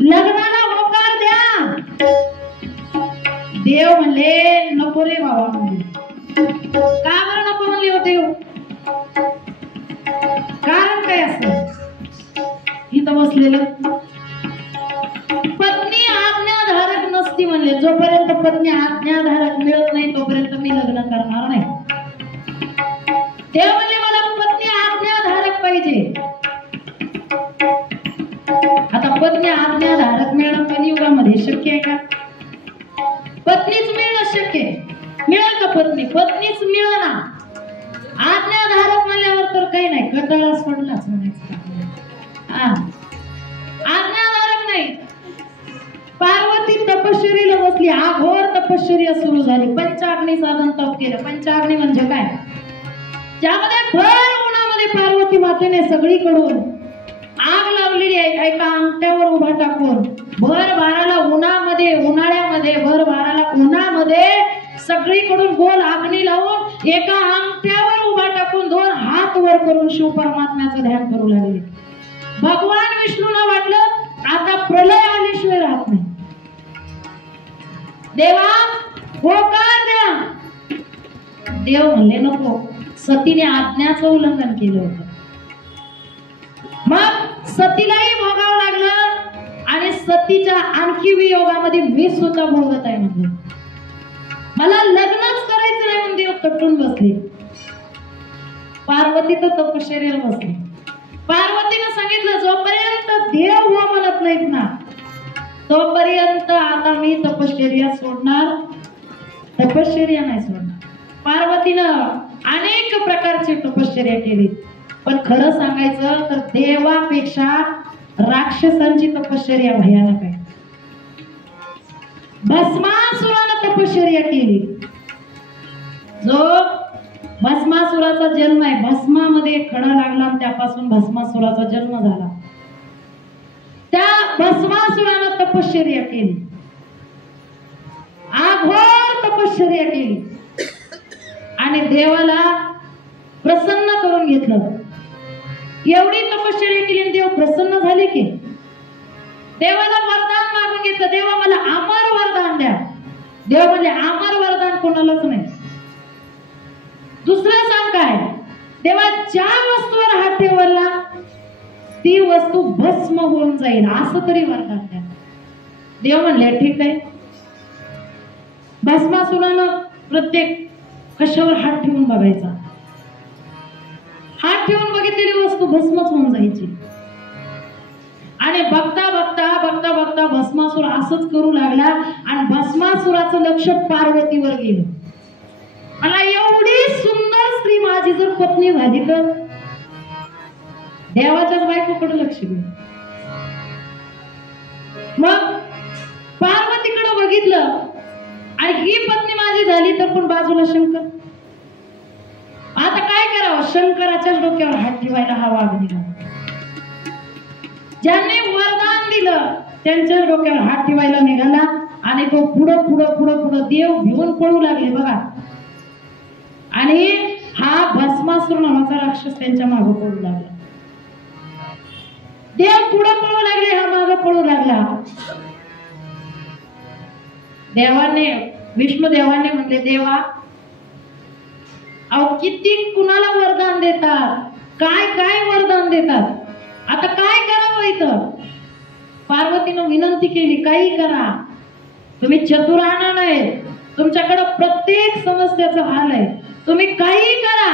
लग्नाला होकार द्या. देव म्हणले नको रे बाबा. म्हणले का बरं नको म्हणले होते? कारण काय असतं? बसलेलं. पत्नी आज्ञाधारक नसती म्हणले. जोपर्यंत पत्नी आज्ञाधारक मिळत नाही तोपर्यंत मी लग्न करणार नाही. देव म्हणले मला पत्नी आज्ञाधारक पाहिजे. आता पत्नी आज्ञाधारक मिळणं कलियुगामध्ये शक्य आहे का? पत्नीच मिळणं शक्य आहे. मिळेल का पत्नी? पत्नीच मिळणार. आज्ञाधारक म्हणल्यावर तर काही नाही, कटाळा सोडलाच म्हणायचं. आज्ञाधारक नाही. पार्वती तपश्चर्येला बसली. आघोर तपश्चर्या सुरू झाली. पंचाग्नी साधन तप केलं. पंचाग्नी म्हणजे काय? ज्यामध्ये भर उन्हामध्ये पार्वती मातेने सगळीकडून आग लावलेली आहे. एका अंगठ्यावर उभा टाकून भर भाराला उन्हामध्ये, उन्हाळ्यामध्ये भर भाराला उन्हामध्ये सगळीकडून गोल अग्नी लावून एका अंगठ्यावर उभा टाकून 2 हात वर करून शिव परमात्म्याचं ध्यान करू लागले. भगवान विष्णूला वाटलं आता प्रलय आल्याशिवाय राहत नाही. देवा होकार द्या. देव म्हणले नको. सतीने आज्ञाचं उल्लंघन केलं होतं. मग सतीलाही भोगावं लागलं आणि सतीच्या आणखी वियोगामध्ये मी सुद्धा भोगत आहे. म्हणजे मला लग्नच करायचं नाही म्हणून देव तटून बसले. पार्वती तर तपश्चर्याला बसली. पार्वतीने सांगितलं जोपर्यंत देव हो म्हणत नाहीत ना तोपर्यंत आता मी तपश्चर्या सोडणार, तपश्चर्या नाही सोडणार. पार्वतीनं अनेक प्रकारची तपश्चर्या केली. पण खरं सांगायचं तर देवापेक्षा राक्षसांची तपश्चर्या भयानक आहे. भस्मासुरानं तपश्चर्या केली. जो भस्मासुराचा जन्म आहे, भस्मामध्ये खडा लागला त्यापासून भस्मासुराचा जन्म झाला. त्या भस्मासुरानं तपश्चर्या केली. आघोर तपश्चर्या केली आणि देवाला प्रसन्न करून घेतलं. एवढी तपश्चर्या केली देव प्रसन्न झाले की देवाला वरदान मागून घेतलं. देवा मला अमर वरदान द्या. देव म्हणले अमर वरदान कोणालाच नाही. दुसरं सांग काय? देवा ज्या वस्तूवर हात ठेवला ती वस्तू भस्म होऊन जाईल असं तरी वरदान द्या. देव म्हणले ठीक आहे. भस्मासुरानं प्रत्येक कशावर हात ठेवून बघायचा. हात ठेवून बघितलेली वस्तू भस्मच होऊन जायची. आणि बघता बघता बघता बघता भस्मासुर असंच करू लागला आणि भस्मासुराचं लक्ष पार्वतीवर गेलं. मला एवढी सुंदर स्त्री माझी जर पत्नी झाली तर देवाच्याच बायकोकडे लक्ष गेलं. मग पार्वतीकडे बघितलं आणि ही पत्नी माझी झाली तर पण बाजूला शंकर. आता काय करावं? शंकराच्याच डोक्यावर हात ठेवायला हा वाघ निघाला. ज्यांनी वरदान दिलं त्यांच्याच डोक्यावर हात ठेवायला निघाला आणि तो पुढं पुढं पुढं पुढं देव घेऊन पळू लागले बघा. आणि हा भस्मासुर नावाचा राक्षस त्यांच्या मागे पळू लागला. देव पुढे पळू लागले, हा मागे पळू लागला. देवाने विष्णुदेवाने म्हणले देवा अहो किती कुणाला वरदान देतात, काय काय वरदान देतात, आता काय करावं इथं? पार्वतीनं विनंती केली काही करा, तुम्ही चतुराना नाही, तुमच्याकडे प्रत्येक समस्याचा हाल आहे, तुम्ही काही करा.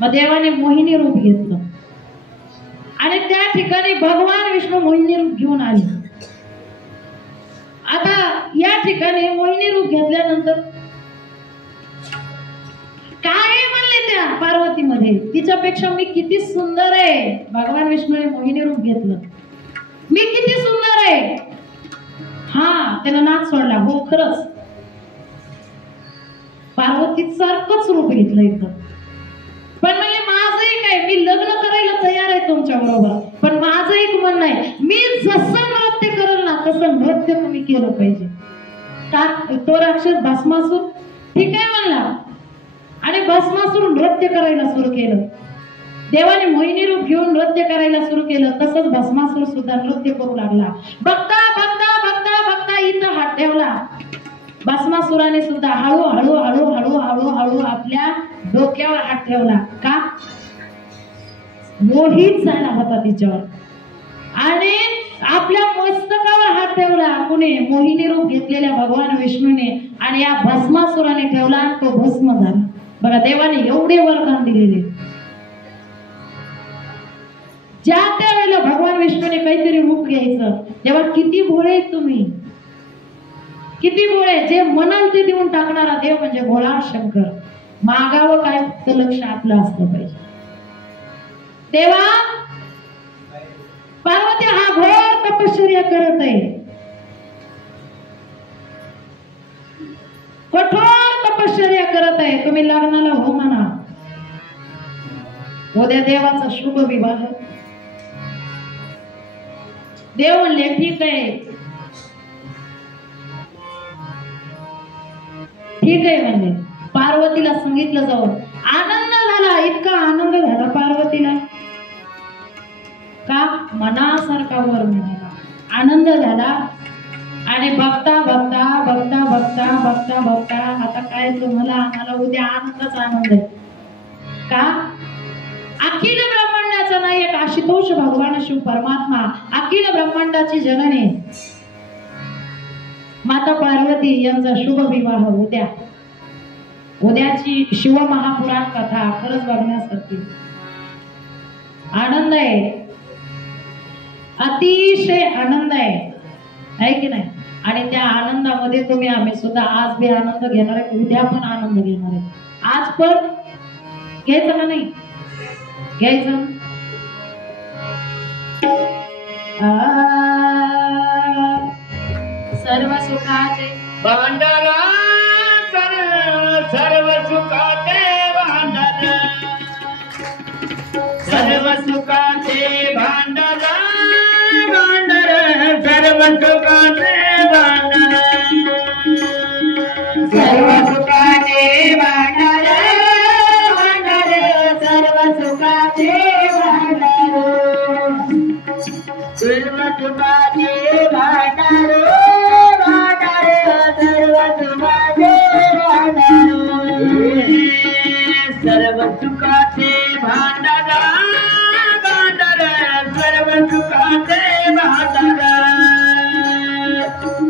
मग देवाने मोहिनी रूप घेतलं आणि त्या ठिकाणी भगवान विष्णू मोहिनी रूप घेऊन आले. आता या ठिकाणी मोहिनी रूप घेतल्यानंतर काय म्हणले त्या पार्वतीमध्ये, तिच्यापेक्षा मी किती सुंदर आहे. भगवान विष्णूने मोहिनी रूप घेतलं, मी किती सुंदर आहे. हा त्यानं नाक सोडला. हो खरंच पार्वती सारखंच रूप घेतलं इथं. पण म्हणजे माझंही काय, मी लग्न करायला तयार आहे तुमच्या बरोबर, पण माझं एक म्हणणं आहे, मी जसं नृत्य करेल ना तसं नृत्य तुम्ही केलं पाहिजे. तो राक्षस भस्मासूर ठीक आहे म्हणला आणि भस्मासूर नृत्य करायला सुरू केलं. देवाने मोहिनी रूप घेऊन नृत्य करायला सुरू केलं. तसंच भस्मासूर सुद्धा नृत्य करू लागला. बघता बघता बघता बघता इथं हात ठेवला. भस्मासुराने सुद्धा हळूहळू हळूहळू हळूहळू आपल्या डोक्यावर हात ठेवला. का? मोहित झाला होता तिच्यावर आणि आपल्या मस्तकावर हात ठेवला कुणी? मोहिनी रूप घेतलेल्या भगवान विष्णूने, आणि या भस्मासुराने ठेवला आणि तो भस्म झाला. बघा, देवाने एवढे वरदान दिलेले. ज्या त्या वेळेला भगवान विष्णूने काहीतरी रूप घ्यायचं, तेव्हा किती भोळे आहेत तुम्ही, किती भोळे. जे म्हणाल ते देऊन टाकणारा देव म्हणजे भोळा शंकर. मागावं काय, फक्त लक्ष आपलं असलं पाहिजे. देवा, पार्वती हा घोर तपश्चर्या करत आहे, कठोर तपश्चर्या करत आहे. तुम्ही लग्नाला हो म्हणा. उद्या देवाचा शुभ विवाह. देव म्हणले ठीक आहे, ठीक आहे म्हणले. पार्वतीला सांगितलं जाऊन. आनंद झाला, इतका आनंद झाला पार्वतीला का मनासारखा वर मिळाला. आनंद झाला. आणि बघता बघता बघता बघता बघता बघता आता काय तुम्हाला आम्हाला उद्या आनंदच आनंद आहे का? अखिल ब्रह्मांडाचा नायक आशुतोष भगवान शिव परमात्मा, अखिल ब्रह्मांडाची जननी माता पार्वती यांचा शुभ विवाह उद्या. उद्याची शिव महापुराण कथा खरंच बघण्यासारखी. आनंद आहे, अतिशय आनंद आहे की नाही? आणि त्या आनंदामध्ये तुम्ही आम्ही सुद्धा आज बी आनंद घेणार आहे, उद्या पण आनंद घेणार आहे. आज पण घ्यायचं का नाही घ्यायचं? सर्व सुखाचे भांडारा, सर्व सुखाचे भांडारा, सर्व सुखाचे भांडारा, भांडारा, सर्व सुखाचे भांडारा, सर्व सुखाचे भांडारा, भांडारा, सर्व सुखाचे भांडारा,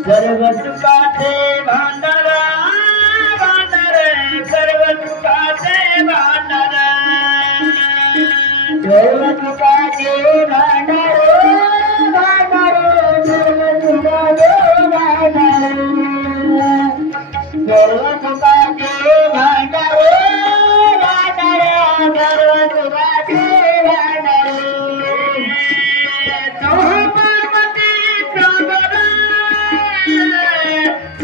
सर्व सुखाचे भांडारा, सर्व सुखाचे भांडारा, भांडारा, सर्व सुखाचे भांडारा, सर्व सुखाचे भांडारा, भांडारा, सर्व सुखाचे भांडारा, सर्व सुखाचे भांडारा, भांडारा, सर्व सुखाचे भांडारा, सर्व सुखाचे भांडारा,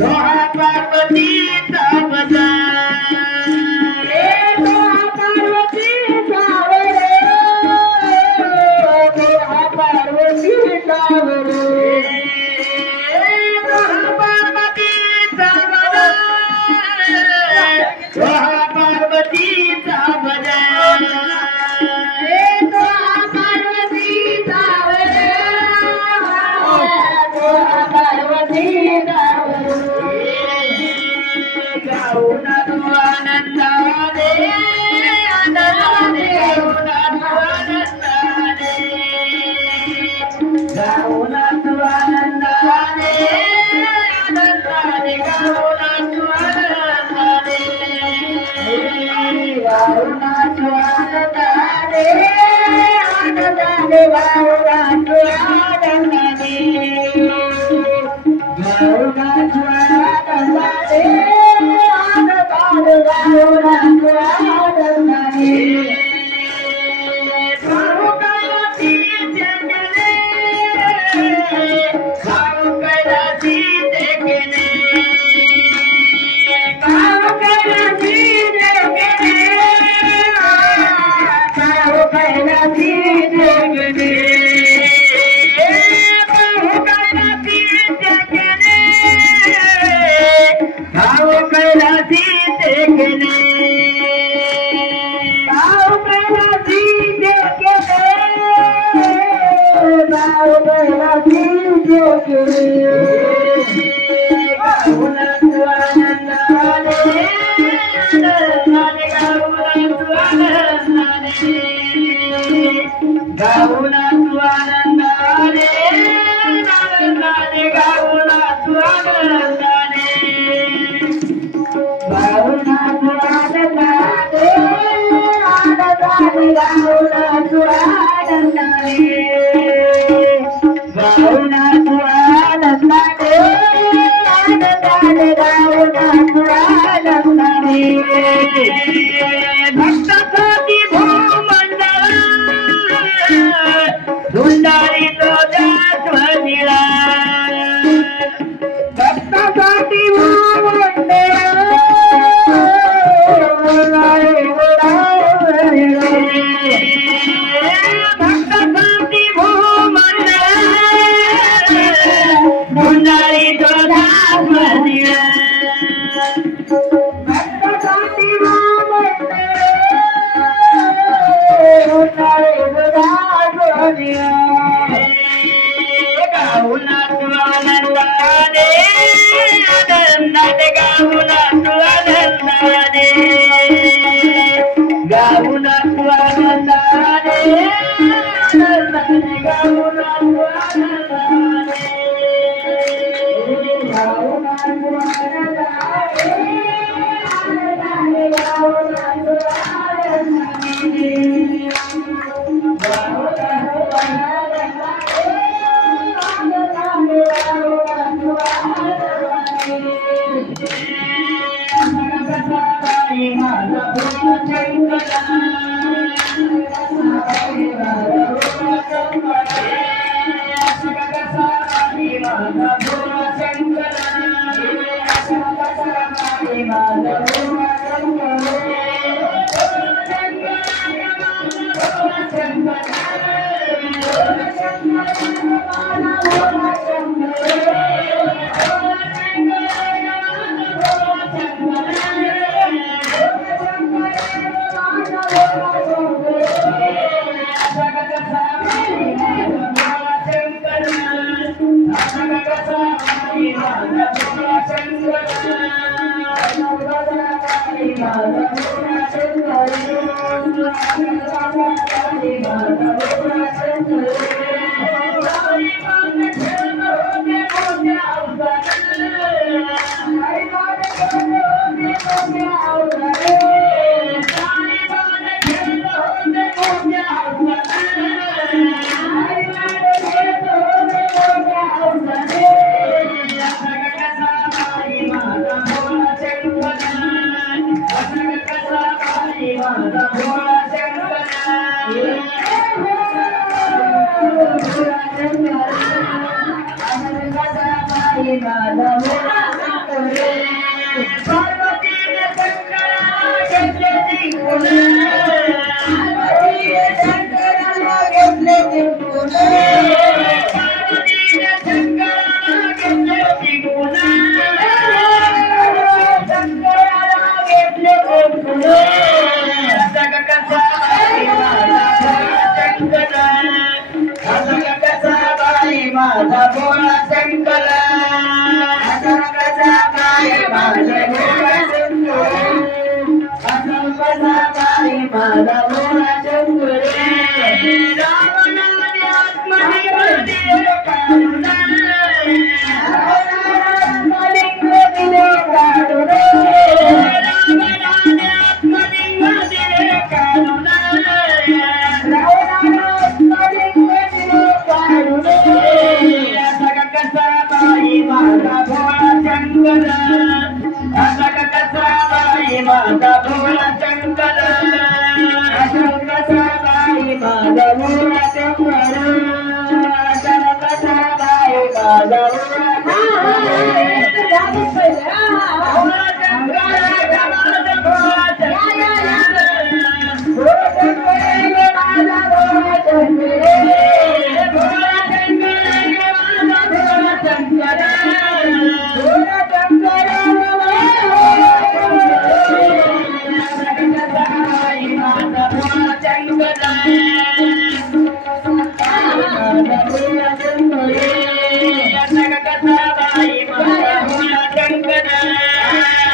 शंकर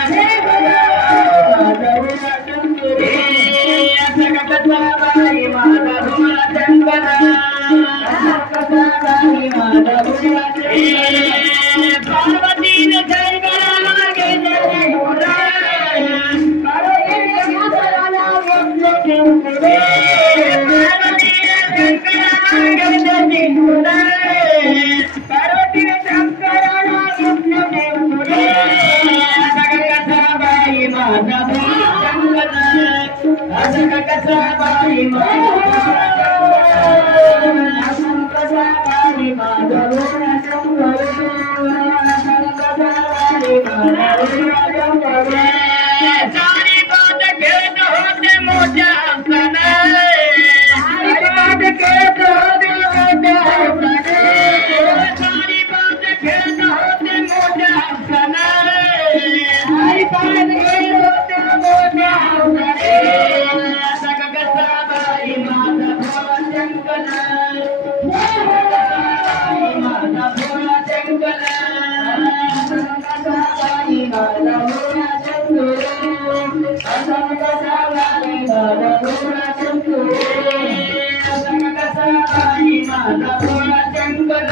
माझा भोळा शंकर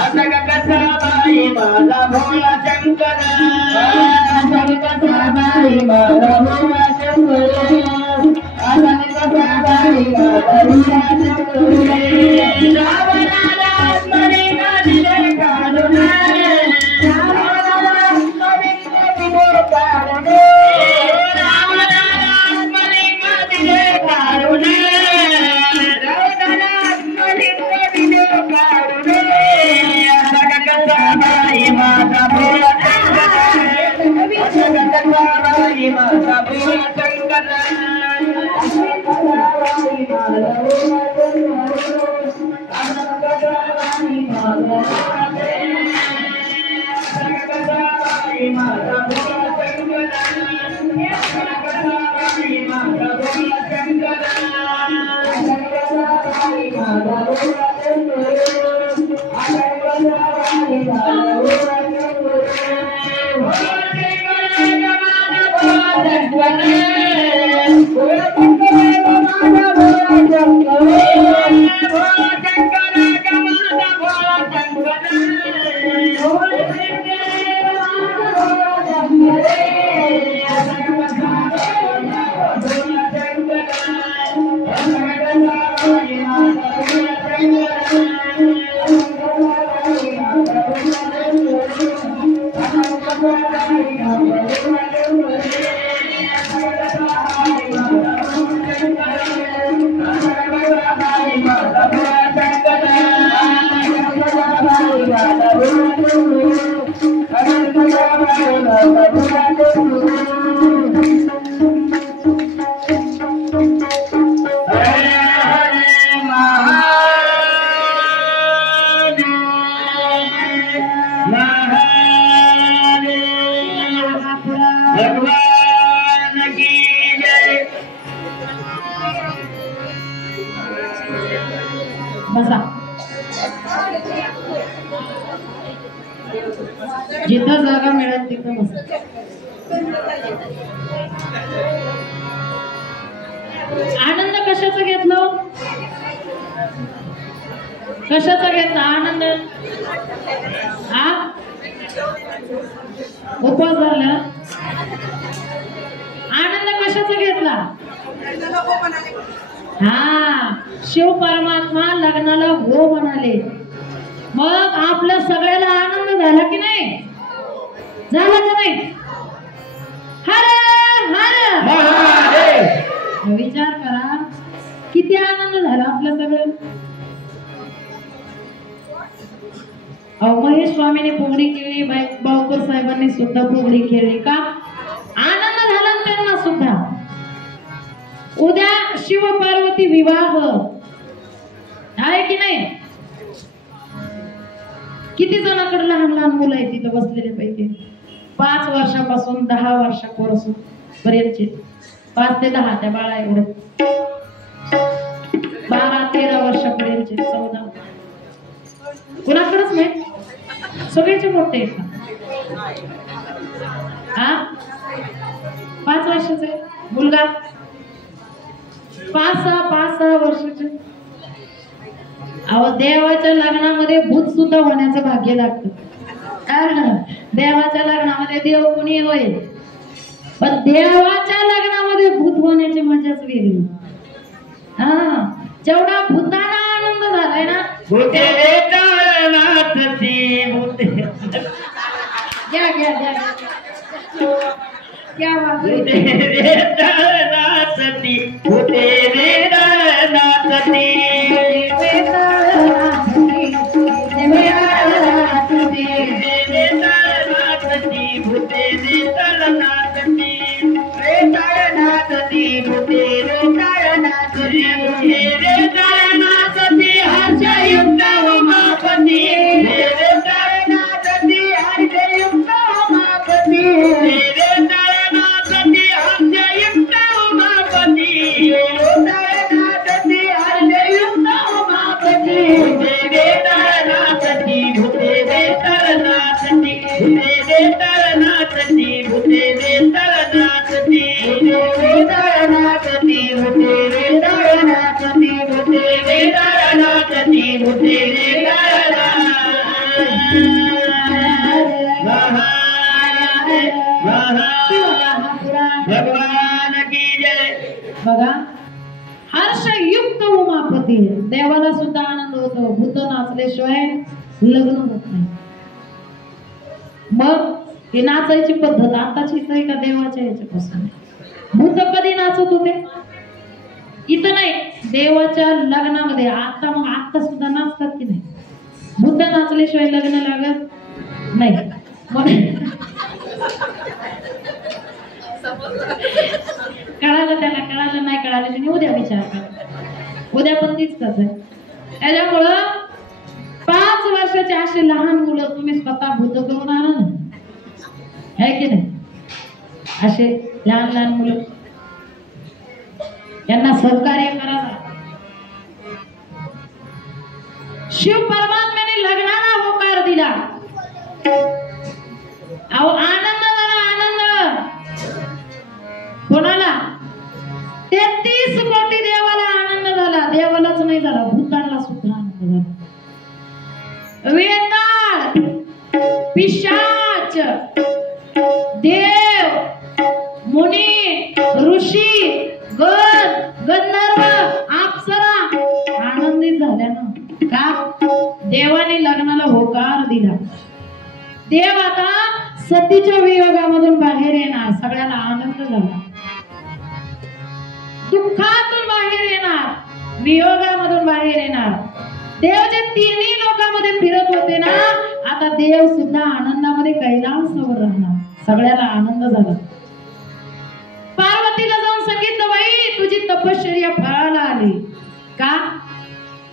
असा कसा बाई माझा भोळा शंकर असा कसा बाई माझा भोळा शंकर असा कसा बाई माझा भोळा शंकर रावणाला आत्मलिंग दिले काढून रावणाला आत्मलिंग दिले काढून रावणाला आत्मलिंग दिले काढून रावणाला आत्मलिंग दिले काढून असा कसा बाई माझा भोळा शंकर असा कसा बाई माझा भोळा शंकर बसा जिथं जागा मिळेल तिथं बसा आनंद कशाचा घेतला कशाचा घेतला आनंद हा उपवास झाला आनंद कशाचा घेतला हा शिव परमात्मा लग्नाला हो म्हणाले मग आपल्या सगळ्याला आनंद झाला की नाही झाला की नाही हर हर विचार करा किती आनंद झाला आपल्या सगळ्या महेश स्वामीने पोगडी केली बावकर साहेबांनी सुद्धा पोगडी केली का आनंद झाला त्यांना सुद्धा उद्या शिव पार्वती विवाह आहे की नाही किती जणांकडे लहान लहान मुलं आहेत तिथं बसलेले पैकी 5 वर्षापासून 10 वर्षापासून पर्यंतचे 5 ते 10 त्या बाळा एवढे 12-13 वर्षापर्यंतचे 14 कुणाकडेच नाही सगळ्याचे मोठे हा 5 वर्षाचे मुलगा 5-6 वर्षाचे अहो देवाच्या लग्नामध्ये भूत सुद्धा होण्याचं भाग्य लागतं कारण देवाच्या लग्नामध्ये देव कुणी होईल पण देवाच्या लग्नामध्ये भूत होण्याची मजाच वेगळी हा जेवढा भूताना आनंद झालाय ना घ्या घ्या घ्या क्या बात है करणाची उठलेली करणार भगवान की जय. बघा हर्षयुक्त उमापती देवाला सुद्धा आनंद होतो. भूत नाचल्याशिवाय लग्न होत नाही. मग ही नाचायची पद्धत आताचीच आहे का देवाच्या याच्यापासून? भूत कधी नाचत होते? इथं नाही, देवाच्या लग्नामध्ये. आता मग आता सुद्धा नाचतात की नाही? भूत नाचल्याशिवाय लग्न लागत नाही. कळालं त्याला, कळालं नाही कळालं त्याने उद्या विचार करा. उद्या पण तीच कसं आहे. त्याच्यामुळं 5 वर्षाचे असे लहान मुलं तुम्ही स्वतः भूत करून आणा ना, आहे की नाही? असे लहान लहान मुलं यांना सहकार्य करा. शिव परमात्म्याने लग्नाला होकार दिला. अहो आनंद झाला, आनंद कोणाला? 33 कोटी देवाला आनंद झाला. देवालाच नाही झाला, भूतांना सुद्धा आनंद झाला. वेताळ, पिशाच, देव, मुनी, ऋषी, गंधर्व, अप्सरा आनंदित झाल्या ना. का? देवाने लग्नाला होकार दिला. देव आता सतीच्या वियोगामधून बाहेर येणार. सगळ्याला आनंद झाला. दुःखातून बाहेर येणार, वियोगामधून बाहेर येणार. देव जे तिन्ही लोकांमध्ये फिरत होते ना, आता देव सुद्धा आनंदामध्ये कैलासावर राहणार. सगळ्याला आनंद झाला. पार्वतीला जाऊन सांगितलं, बाई तुझी तपश्चर्या फळाला आली. का?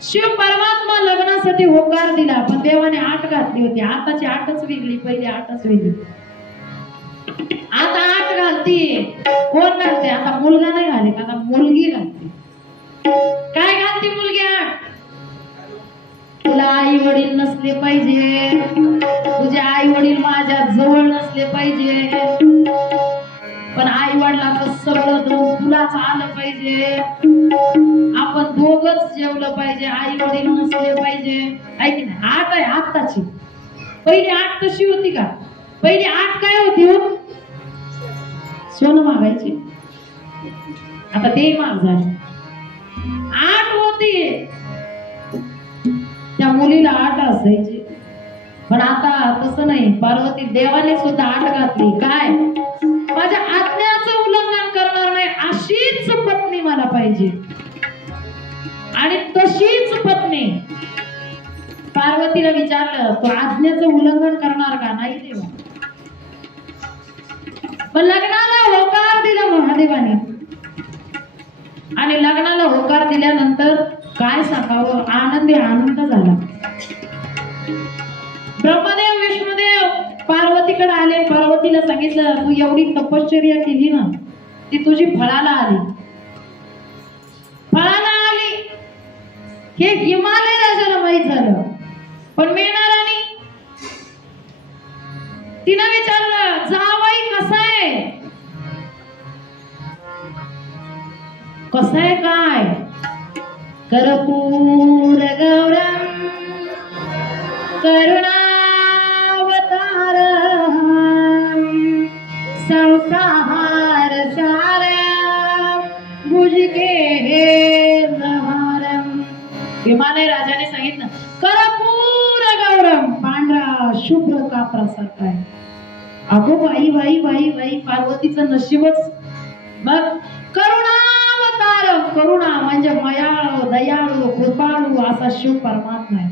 शिव परमात्मा लग्नासाठी होकार दिला, पण देवाने आट घातली होती. आताची आटच वेगळी, पहिली आटच वेगळी. आता आट घालती कोण घालते? आता मुलगा नाही घाले, आता मुलगी घालते. काय घालती मुलगी आट? तुला आई वडील नसले पाहिजे, तुझे आई वडील माझ्या जवळ नसले पाहिजे, पण आई वडिलांचं सगळं तुलाच आलं पाहिजे. आपण दोघच जेवलं पाहिजे, आई वडील नसले पाहिजे. ऐक ना, आट आहे आत्ताची. पहिली आट कशी होती का? पहिली आट काय होती हो? सोनं मागायची. आता ते माग झाले. आट होती, त्या मुलीला आट असायची. पण आता तसं नाही. पार्वती देवाने सुद्धा आट घातली. काय? माझ्या आज्ञाचं उल्लंघन करणार नाही अशीच पत्नी मला पाहिजे. आणि तशीच पत्नी. पार्वतीला विचारलं, तू आज्ञाचं उल्लंघन करणार का? नाही देवा. पण लग्नाला होकार दिला महादेवाने. आणि लग्नाला होकार दिल्यानंतर काय सांगावं, आनंदी आनंद झाला. ब्रह्मदेव विष्णुदेव पार्वतीकडे आले. पार्वतीला सांगितलं, तू एवढी तपश्चर्या केली ना, ती तुझी फळाला आली. फळाला आली हे हिमालय राजाला माहित झालं. पण मेणाराणी तिनं विचारलं, जावई कसा आहे? कसा आहे काय? कर्पूर गौरम करुणावतार संसार सार भुजगे हे नहारम. हिमालय राजाने सांगितलं, कर्पूर गौरम, पांढरा शुभ्र कापरासारखा आहे. अगो बाई बाई बाई बाई, पार्वतीचं नशीबच. मग करुणावतार, करुणा म्हणजे मयाळू, दयाळू, कृपाळू असा शिव परमात्मा आहे.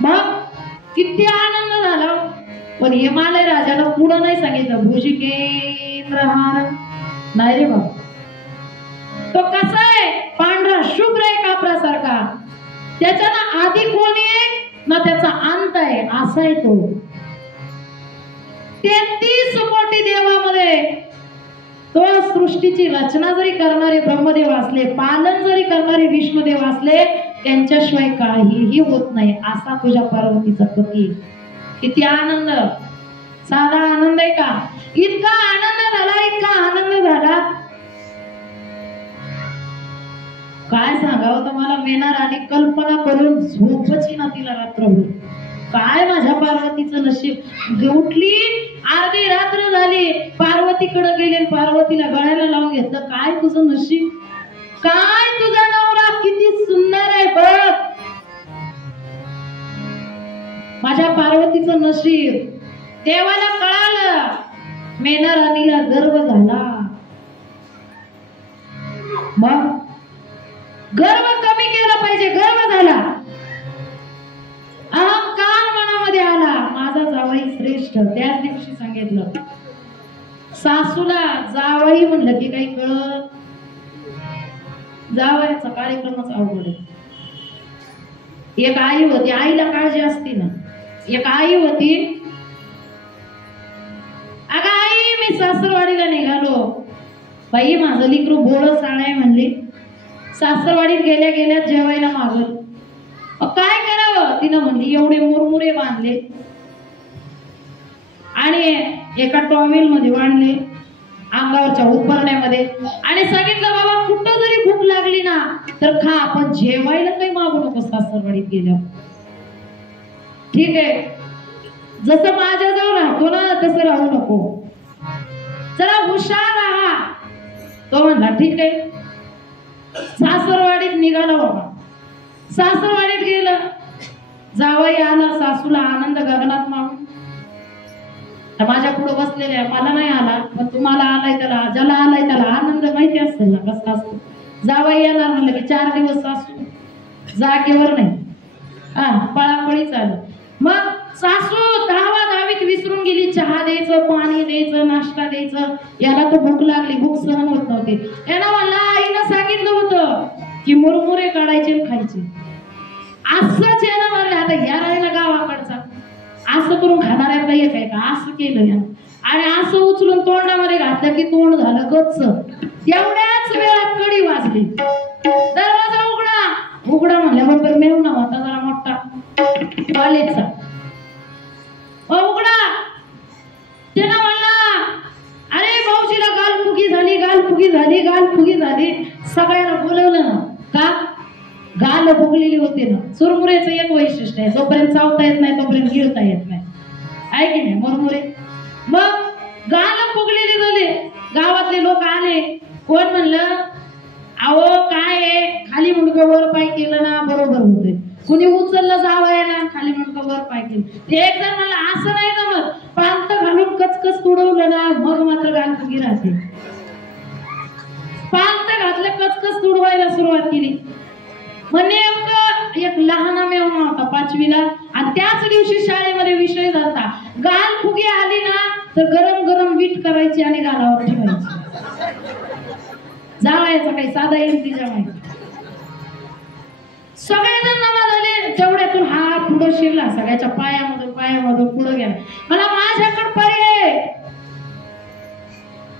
मग किती आनंद झाला. पण हिमालय राजाला पुढं नाही सांगितलं, भुजगेंद्रहार. नाही रे बाबा, तो कसा आहे? पांढरा शुभ्र आहे कापरासारखा. त्याच्या ना आधी कोणी आहे ना त्याचा अंत आहे, असा आहे तो. 33 कोटी देवामध्ये तो सृष्टीची रचना जरी करणारे ब्रह्मदेव असले, पालन जरी करणारे विष्णुदेव असले, त्यांच्याशिवाय काहीही होत नाही. असा तुझ्या पार्वतीचा पती. किती आनंद! साधा आनंद आहे का? इतका आनंद झाला, इतका आनंद झाला. काय सांगावं तुम्हाला, मेना राणी कल्पना करून झोपची ना तिला रात्रभर. काय माझ्या पार्वतीचं नशीब. उठली अर्धी रात्र झाली, पार्वतीकडे गेले, पार्वतीला गळ्याला लावून घेतलं. काय तुझं नशीब, काय तुझा नवरा किती सुंदर आहे बघ. माझ्या पार्वतीचं नशीब. देवाला कळालं, मेना राणीला गर्व झाला. मग गर्व कमी केला पाहिजे, गर्व झाला, अहंकार मनामध्ये आला. माझा जावई श्रेष्ठ. त्याच दिवशी सांगितलं, सासूला जावई म्हणलं की काही कळत. जावयाचा कार्यक्रमच अवघड आहे. एक आई होती, आईला काळजी असते ना. एक आई होती, अगं आई मी सासरवाडीला निघालो. बाई माझं लेकरू बोळं साळाय म्हणली. सासरवाडीत गेल्या गेल्या जेवायला मागल. काय करावं, तिनं म्हणली एवढे मुरमुरे बांधले आणि एका टॉवेल मध्ये बांधले अंगावरच्या उपरण्यामध्ये आणि सांगितलं बाबा कुठं जरी भूक लागली ना तर खा, आपण जेवायला काही मागू नको सासरवाडीत गेल्यावर. ठीक आहे, जसं माझ्याजवळ राहतो ना तसं राहू नको, जरा हुशार राहा. तो म्हणला ठीक आहे. सासरवाडीत निघाला बाबा. सासरवाडीत गेलं, जावई आला, सासूला आनंद गगनात मावून. माझ्या पुढे बसलेल्या, मला नाही आला पण तुम्हाला आलाय त्याला, ज्याला आलाय त्याला आनंद माहिती असेल ना कसा असतो. जावई येणार म्हणलं की 4 दिवस सासू जागेवर नाही, पळापळी चालू. मग सासू धावाधावीत विसरून गेली. चहा द्यायचं, पाणी द्यायचं, नाश्ता द्यायचं. याला तर भूक लागली, भूक सहन होत नव्हती. याला म्हणला आईनं सांगितलं होतं की मुरमुरे काढायचे आणि खायचे. असंच याला म्हणलं, आता या राहिला गावाकडचा असं करून खाणाऱ्या काही काय का असं केलं यानं आणि असं उचलून तोंडामध्ये घातलं की तोंड झालं गच्च. एवढ्याच वेळात कडी वाजली. दरवाजा उघडा. उघडा म्हणल्याबरोबर मेवना होता जरा मोठा कॉलेजचा. उघडा. त्यानं म्हणला अरे भाऊजीला गालफुगी झाली, गालफुगी झाली, गालफुगी झाली. सगळ्यांना बोलवलं ना. का गाल फुगलेली होती ना. चुरमुरेचं एक वैशिष्ट्य आहे, जोपर्यंत चावता येत नाही तोपर्यंत गिळता येत नाही, आहे की नाही मुरमुरे. मग गाल फुगलेली झाली. गावातले लोक आले. कोण म्हणलं अहो काय आहे, खाली मुंडकं वर पाय केलं ना बरोबर होते. कुणी उचललं जावं ना, खाली मुंडकं वर पाय केलं. ते एक जण म्हणलं असं नाही जमत, पांत घालून कचकच तुडवलं ना मग मात्र गालफुगी राहते. पांत घातलं, कचकच तुडवायला सुरुवात केली. मग नेमकं एक लहाना मेवणा होता 5वीला आणि त्याच दिवशी शाळेमध्ये विषय झाला, गालफुगी आली ना तर गरम गरम वीट करायची आणि गालावर ठेवायची. जावायचं काही साधा येईल तिच्या माहिती. सगळेजण नमाज आले. तेवढ्यातून हा पुढं शिरला, सगळ्याच्या पायामधून पुढं गेला. मला माझ्याकडे पर्याय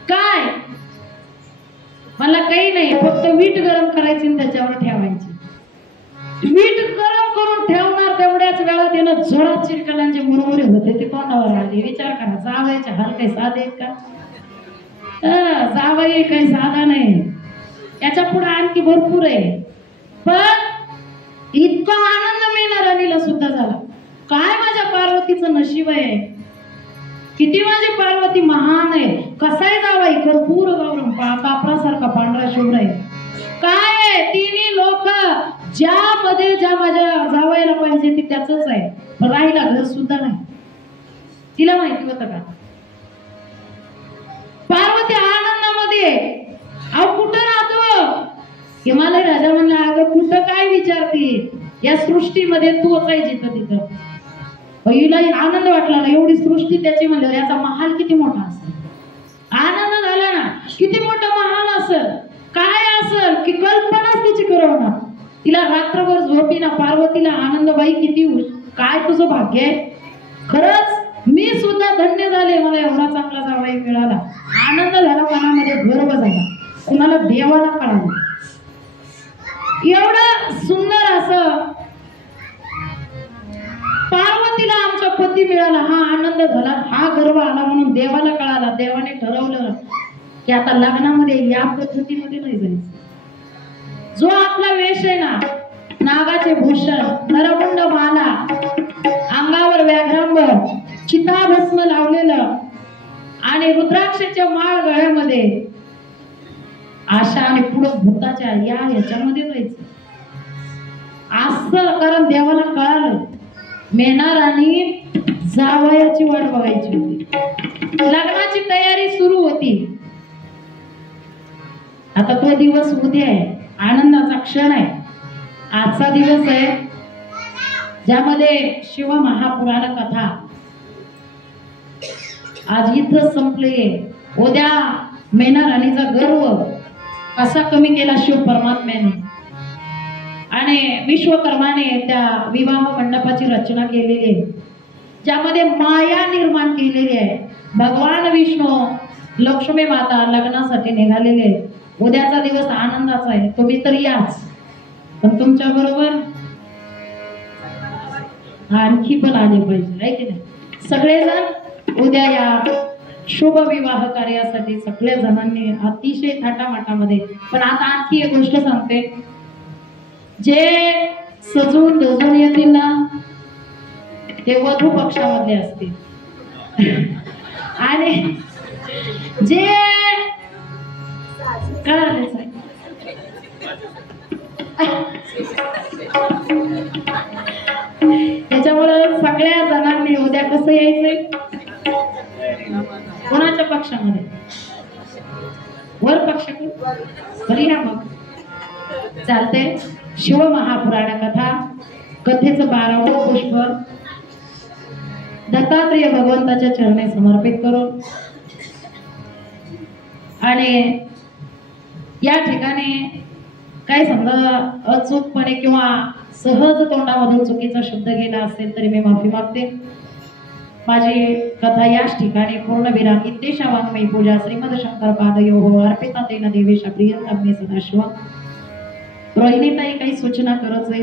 काय, मला काही नाही, फक्त वीट गरम करायची आणि त्याच्यावर ठेवायची. वीट गरम करून ठेवणार तेवढ्याच वेळात त्यानं जोरात चिरकलांचे मुरमुरे होते ते तोंडावर आले. विचार करा, जावयाचे हाल काही साधे आहेत का? जावई काही साधा नाही, याच्या पुढे आणखी भरपूर आहे. पण इतका आनंद मेना राणीला सुद्धा झाला. काय माझ्या पार्वतीचं नशीब आहे, किती माझी पार्वती महान आहे. कसाय जावाई कर्पूर गौरम, कापरासारखा पांढरा शुभ्र आहे. काय तिन्ही लोक ज्यामध्ये ज्या माझ्या जावायला पाहिजे ती त्याच आहे. पण राहिला घर सुद्धा नाही. तिला माहिती होतं का पार्वती आनंदामध्ये अहो कुठं राहतो. हिमालय राजा म्हणला अगं कुठं काय विचारते, या सृष्टीमध्ये तूच आहे जिथं तिथं. हिला आनंद वाटला ना, एवढी सृष्टी त्याची म्हणजे याचा महाल किती मोठा असेल. आनंद झाला ना, किती मोठा महाल असेल, काय असेल की कल्पनाच तिची करवणार. तिला रात्रभर झोपी ना. पार्वतीला आनंदबाई किती काय तुझं भाग्य आहे. खरंच मी सुद्धा धन्य झाले, मला एवढा चांगला जावई मिळाला. आनंद झाला, मनामध्ये गर्व झाला. कुणाला देवाला कळालं एवढं सुंदर असं पार्वतीला आमचा पती मिळाला. हा आनंद झाला, हा गर्व आला म्हणून देवाला कळाला. देवाने ठरवलं की आता लग्नामध्ये या पद्धतीमध्ये नाही जायचं. जो आपला वेश आहे ना, नागाचे भूषण, नरमुंड माला, अंगावर व्याघ्रांबर, चिताभस्म लावलेलं आणि रुद्राक्षाच्या माळ गळ्यामध्ये, आशा आणि पुढं भूताच्या याच्यामध्ये जायचं असं. कारण देवाला कळालं मेणार आणि जावयाची वाट बघायची होती, लग्नाची तयारी सुरू होती. आता तो दिवस उद्या आहे, आनंदाचा क्षण आहे. आजचा दिवस आहे ज्यामध्ये शिव महापुराण कथा आज इथं संपली. उद्या मेना राणीचा गर्व कसा कमी केला शिव परमात्म्याने आणि विश्वकर्माने त्या विवाह मंडपाची रचना केलेली आहे, ज्यामध्ये माया निर्माण केलेली आहे. भगवान विष्णू लक्ष्मी माता लग्नासाठी निघालेले. उद्याचा दिवस आनंदाचा आहे, तुम्ही तर याच, पण तुमच्या बरोबर आणखी पण आले पाहिजे, आहे की नाही? सगळेजण उद्या या शुभ विवाह कार्यासाठी सगळ्या जणांनी अतिशय थाटामाटामध्ये. पण आता आणखी एक गोष्ट सांगते, जे सजून धजून येतील ना ते वधू पक्षामधले असतील आणि जे कळाले त्याच्यामुळे सगळ्या जणांनी उद्या कसं यायचंय, कोणाच्या पक्षामध्ये, वर पक्षाकडे या मग चालते. शिव महापुराण कथा कथेचं 12वं पुष्प दत्तात्रेय भगवंताच्या चरणी समर्पित करून आणि या ठिकाणी काय समजा अचूकपणे किंवा सहज तोंडामधून चुकीचा शब्द गेला असेल तरी मी माफी मागते. माझी कथा याच ठिकाणी पूर्णविराम. इत्तेषा वाङ्मयी पूजा श्रीमद शंकर पादयोः अर्पिता तेन देवेश प्रियतमे सदाशिव. रोहिणीताई काही सूचना करत आहे.